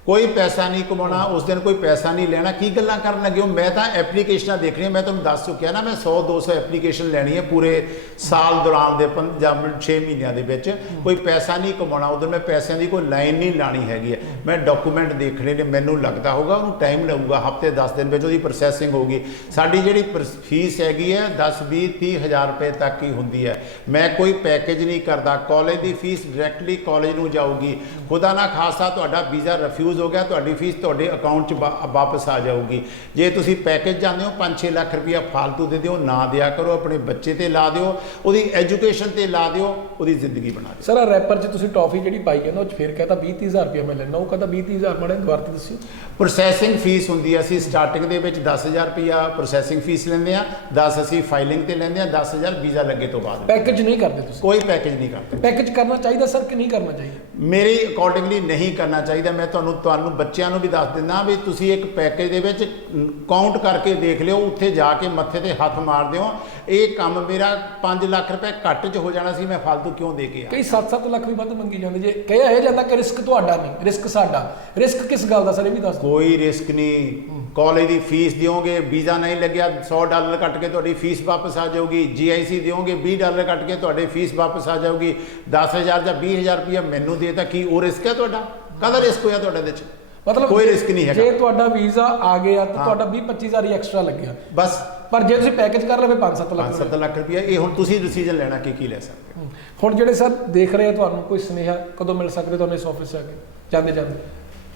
ਕੋਈ ਪੈਸਾ ਨਹੀਂ ਕਮਾਉਣਾ, ਉਸ ਦਿਨ ਕੋਈ ਪੈਸਾ ਨਹੀਂ ਲੈਣਾ। ਕੀ ਗੱਲਾਂ ਕਰਨ ਲੱਗੇ ਹੋ? ਮੈਂ ਤਾਂ ਐਪਲੀਕੇਸ਼ਨਾਂ ਦੇਖ ਰਹੀ ਮੈਂ ਤੁਹਾਨੂੰ ਦੱਸ ਚੁੱਕਿਆ ਨਾ, ਮੈਂ 100 200 ਐਪਲੀਕੇਸ਼ਨ ਲੈਣੀ ਹੈ ਪੂਰੇ ਸਾਲ ਦੌਰਾਨ ਦੇ ਪੰ- ਜਾਂ 6 ਮਹੀਨਿਆਂ ਦੇ ਵਿੱਚ। ਕੋਈ ਪੈਸਾ ਨਹੀਂ ਕਮਾਉਣਾ ਉਦੋਂ ਮੈਂ ਪੈਸਿਆਂ ਦੀ ਕੋਈ ਲਾਈਨ ਨਹੀਂ ਲਾਣੀ ਹੈਗੀ ਹੈ। ਮੈਂ ਡਾਕੂਮੈਂਟ ਦੇਖਣੇ ਨੇ, ਮੈਨੂੰ ਲੱਗਦਾ ਹੋਊਗਾ, ਉਹਨੂੰ ਟਾਈਮ ਲੱਗੂਗਾ, ਹਫ਼ਤੇ 10 ਦਿਨ ਵਿੱਚ ਉਹਦੀ ਪ੍ਰੋਸੈਸਿੰਗ ਹੋਊਗੀ। ਸਾਡੀ ਜਿਹੜੀ ਫੀਸ ਹੈਗੀ ਹੈ 10 20 30 ਹਜ਼ਾਰ ਰੁਪਏ ਤੱਕ ਹੀ ਹੁੰਦੀ ਹੈ। ਮੈਂ ਕੋਈ ਪੈਕੇਜ ਨਹੀਂ ਕਰਦਾ ਕਾਲਜ ਦੀ ਫੀਸ ਡਾਇਰੈਕਟਲੀ ਕਾਲਜ ਨੂੰ ਜਾਊਗੀ। ਖੁਦਾ ਨਾ ਖਾਸਾ, ਤੁਹਾਡਾ ਵੀਜ਼ਾ ਰਿਫਿਊਜ਼ ਹੋ ਗਿਆ, ਤੁਹਾਡੀ ਫੀਸ ਤੁਹਾਡੇ ਅਕਾਊਂਟ 'ਚ ਵਾਪਸ ਆ ਜਾਊਗੀ। ਜੇ ਤੁਸੀਂ ਪੈਕੇਜ ਜਾਂਦੇ ਹੋ 5-6 ਲੱਖ ਰੁਪਇਆ ਫालतू ਦੇ ਦਿਓ, ਨਾ ਦਿਆ ਕਰੋ, ਆਪਣੇ ਬੱਚੇ ਤੇ ਲਾ ਦਿਓ, ਉਹਦੀ ਐਜੂਕੇਸ਼ਨ ਤੇ ਲਾ ਦਿਓ, ਉਹਦੀ ਜ਼ਿੰਦਗੀ ਬਣਾ ਦਿਓ। ਸਰ ਆ ਰੈਪਰ 'ਚ ਤੁਸੀਂ ਟੌਫੀ ਜਿਹੜੀ ਪਾਈ ਕਹਿੰਦਾ, ਉਹ 'ਚ ਫਿਰ ਕਹਤਾ 20 30000 ਰੁਪਏ ਮੈਂ ਲੈਣਾ ਉਹ ਕਹਿੰਦਾ 20 30000 ਮਾੜੇ ਦੁਬਾਰਾ ਤੇ ਦੱਸਿਓ। ਪ੍ਰੋਸੈਸਿੰਗ ਫੀਸ ਹੁੰਦੀ ਹੈ ਅਸੀਂ ਸਟਾਰਟਿੰਗ ਦੇ ਵਿੱਚ 10000 ਰੁਪਇਆ ਪ੍ਰੋਸੈਸਿੰਗ ਫੀਸ ਲੈਂਦੇ ਆ 10 ਅਸੀਂ ਫਾਈਲਿੰਗ ਤੇ ਲੈਂਦੇ ਆ 10000 ਵੀਜ਼ਾ ਲੱਗੇ ਤੋਂ ਬਾਅਦ। ਪੈਕੇਜ ਨਹੀਂ ਕਰਦੇ ਤੁਸੀਂ? ਕੋਈ ਪੈਕੇਜ ਨਹੀਂ ਕਰਦੇ। ਪੈਕੇਜ ਕਰਨਾ ਚਾਹੀਦਾ ਸਰ ਕਿ ਨਹੀਂ ਕਰਨਾ ਚਾਹੀਦਾ? ਮੇਰੇ ਅਕੋਰਡਿੰਗਲੀ ਨਹੀਂ ਕਰਨਾ ਚਾਹੀਦਾ ਮੈਂ ਤੁਹਾਨੂੰ ਤੁਹਾਨੂੰ ਬੱਚਿਆਂ ਨੂੰ ਵੀ ਦੱਸ ਦਿੰਦਾ ਵੀ ਤੁਸੀਂ ਇੱਕ ਪੈਕੇਜ ਦੇ ਵਿੱਚ ਕਾਊਂਟ ਕਰਕੇ ਦੇਖ ਲਿਓ ਉੱਥੇ ਜਾ ਕੇ ਮੱਥੇ ਤੇ ਹੱਥ ਮਾਰ ਦਿਓ। ਇਹ ਕੰਮ ਮੇਰਾ 5 ਲੱਖ ਰੁਪਏ ਘੱਟ 'ਚ ਹੋ ਜਾਣਾ ਸੀ ਮੈਂ ਫालतू ਕਿਉਂ ਦੇ ਕੇ ਆ? ਕਈ 7-7 ਲੱਖ ਵੀ ਵੱਧ ਮੰਗੀ ਜਾਂਦੇ ਜੇ ਕਹਿਆ ਇਹ ਜਾਂਦਾ ਕਿ ਰਿਸਕ ਤੁਹਾਡਾ ਨਹੀਂ ਰਿਸਕ ਸਾਡਾ। ਰਿਸਕ ਕਿਸ ਗੱਲ ਦਾ ਸਰ ਇਹ ਵੀ ਦੱਸ ਦਿਓ। ਕੋਈ ਰਿਸਕ ਨਹੀਂ। ਕਾਲਜ ਦੀ ਫੀਸ ਦਿਓਗੇ ਵੀਜ਼ਾ ਨਹੀਂ ਲੱਗਿਆ 100 ਡਾਲਰ ਕੱਟ ਕੇ ਤੁਹਾਡੀ ਫੀਸ ਵਾਪਸ ਆ ਜਾਊਗੀ। ਜੀਆਈਸੀ ਦਿਓਗੇ 20 ਡਾਲਰ ਕੱਟ ਕੇ ਤੁਹਾਡੀ ਫੀਸ ਵਾਪਸ ਆ ਜਾਊਗੀ। 10000 ਜਾਂ 20000 ਰੁਪਇਆ ਮੈਨੂੰ ਦੇਤਾ ਕੀ ਉਹ ਰਿਸਕ ਹੈ ਤੁਹਾਡਾ? ਕਾਹਦਾ ਰਿਸਕ ਹੋਇਆ ਤੁਹਾਡੇ ਵਿੱਚ? ਮਤਲਬ ਕੋਈ ਰਿਸਕ ਨਹੀਂ ਹੈਗਾ। ਜੇ ਤੁਹਾਡਾ ਵੀਜ਼ਾ ਆ ਗਿਆ ਤਾਂ। ਤੁਹਾਡਾ 20-25000 ਹੀ ਐਕਸਟਰਾ ਲੱਗਿਆ। ਬਸ। ਪਰ ਜੇ ਤੁਸੀਂ ਪੈਕੇਜ ਕਰ ਲਵੇ 5-7 ਲੱਖ 5-7 ਲੱਖ ਰੁਪਇਆ ਇਹ ਹੁਣ ਤੁਸੀਂ ਡਿਸੀਜਨ ਲੈਣਾ ਕਿ ਕੀ ਲੈ ਸਕਦੇ ਹੋ। ਹੁਣ ਜਿਹੜੇ ਸਰ ਦੇਖ ਰਹੇ ਆ ਤੁਹਾਨੂੰ ਕੋਈ ਸੁਨੇਹਾ ਕਦੋਂ ਮਿਲ ਸਕਦੇ ਤੁਹਾਨੂੰ ਇਸ ਆਫਿਸ ਆ ਕੇ? ਜਾਂਦੇ ਜਾਂਦੇ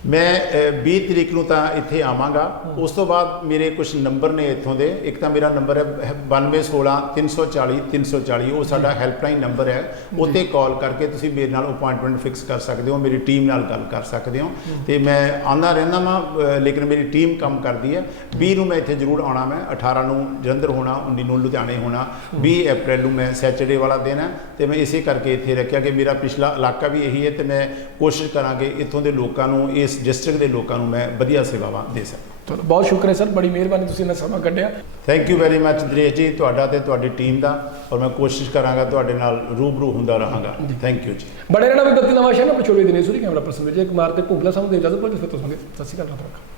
ਮੈਂ ਅ, 20 ਤਰੀਕ ਨੂੰ ਤਾਂ ਇੱਥੇ ਆਵਾਂਗਾ। ਉਸ ਤੋਂ ਬਾਅਦ ਮੇਰੇ ਕੁਝ ਨੰਬਰ ਨੇ ਇੱਥੋਂ ਦੇ। ਇੱਕ ਤਾਂ ਮੇਰਾ ਨੰਬਰ ਹੈ 9216 340 340 ਉਹ ਸਾਡਾ ਹੈਲਪਲਾਈਨ ਨੰਬਰ ਹੈ। ਉੱਤੇ ਕਾਲ ਕਰਕੇ ਤੁਸੀਂ ਮੇਰੇ ਨਾਲ ਅਪਾਇੰਟਮੈਂਟ ਫਿਕਸ ਕਰ ਸਕਦੇ ਹੋ। ਮੇਰੀ ਟੀਮ ਨਾਲ ਗੱਲ ਕਰ ਸਕਦੇ ਹੋ। ਤੇ ਮੈਂ ਆਉਂਦਾ ਰਹਿੰਦਾ ਅ, ਲੇਕਿਨ ਮੇਰੀ ਟੀਮ ਕੰਮ ਕਰਦੀ ਹੈ। 20 ਨੂੰ ਮੈਂ ਇੱਥੇ ਜ਼ਰੂਰ ਆਉਣਾ ਮੈਂ। 18 ਨੂੰ ਜਲੰਧਰ ਹੋਣਾ 19 ਨੂੰ ਲੁਧਿਆਣੇ ਹੋਣਾ। 20 ਅਪ੍ਰੈਲ ਨੂੰ ਮੈਂ ਸੈਚਰਡੇ ਵਾਲਾ ਦਿਨ ਹੈ। ਤੇ ਮੈਂ ਇਸੇ ਕਰਕੇ ਇੱਥੇ ਰੱਖਿਆ ਕਿ ਮੇਰਾ ਪਿਛਲਾ ਇਲਾਕਾ ਵੀ ਇਹੀ ਹੈ ਤੇ ਮੈਂ ਕੋਸ਼ਿਸ਼ ਕਰਾਂਗੇ ਇੱਥੋਂ ਦੇ ਲੋਕਾਂ ਨੂੰ ਇਸ ਡਿਸਟ੍ਰਿਕਟ ਦੇ ਲੋਕਾਂ ਨੂੰ ਮੈਂ ਵਧੀਆ ਸੇਵਾਵਾਂ ਦੇ ਸਕਾਂ ਤੁਹਾਨੂੰ ਬਹੁਤ ਸ਼ੁਕਰੀਆ ਸਰ ਬੜੀ ਮਿਹਰਬਾਨੀ ਤੁਸੀਂ ਇਹਨਾਂ ਸਮਾਂ ਕੱਢਿਆ। Thank you very much Daresh ji ਤੁਹਾਡਾ ਤੇ ਤੁਹਾਡੀ ਟੀਮ ਦਾ ਔਰ ਮੈਂ ਕੋਸ਼ਿਸ਼ ਕਰਾਂਗਾ ਤੁਹਾਡੇ ਨਾਲ ਰੂਬਰੂ ਹੁੰਦਾ ਰਹਾਂਗਾ। ਥੈਂਕ ਯੂ ਜੀ। ਬੜੇ ਰਹਿਣਾ ਵੀ ਬੱਤੀ ਨਵਾਂ ਸ਼ਹਿਰ ਨਾ ਪਛੋੜੇ ਦਿਨੇ ਸੂਰੀ ਕੈਮਰਾ ਪਰਸਨ ਵਿਜੇ ਕੁਮਾਰ ਤੇ ਭੁੰਗਲਾ ਸਾਹਮਣੇ ਇਜਾਜ਼ਤ ਪਾਓ ਜਿਸ ਤੋਂ ਸੰਗਤ ਸਤਿ ਸ਼੍ਰੀ ਅਕਾਲ ਰੱਖਾ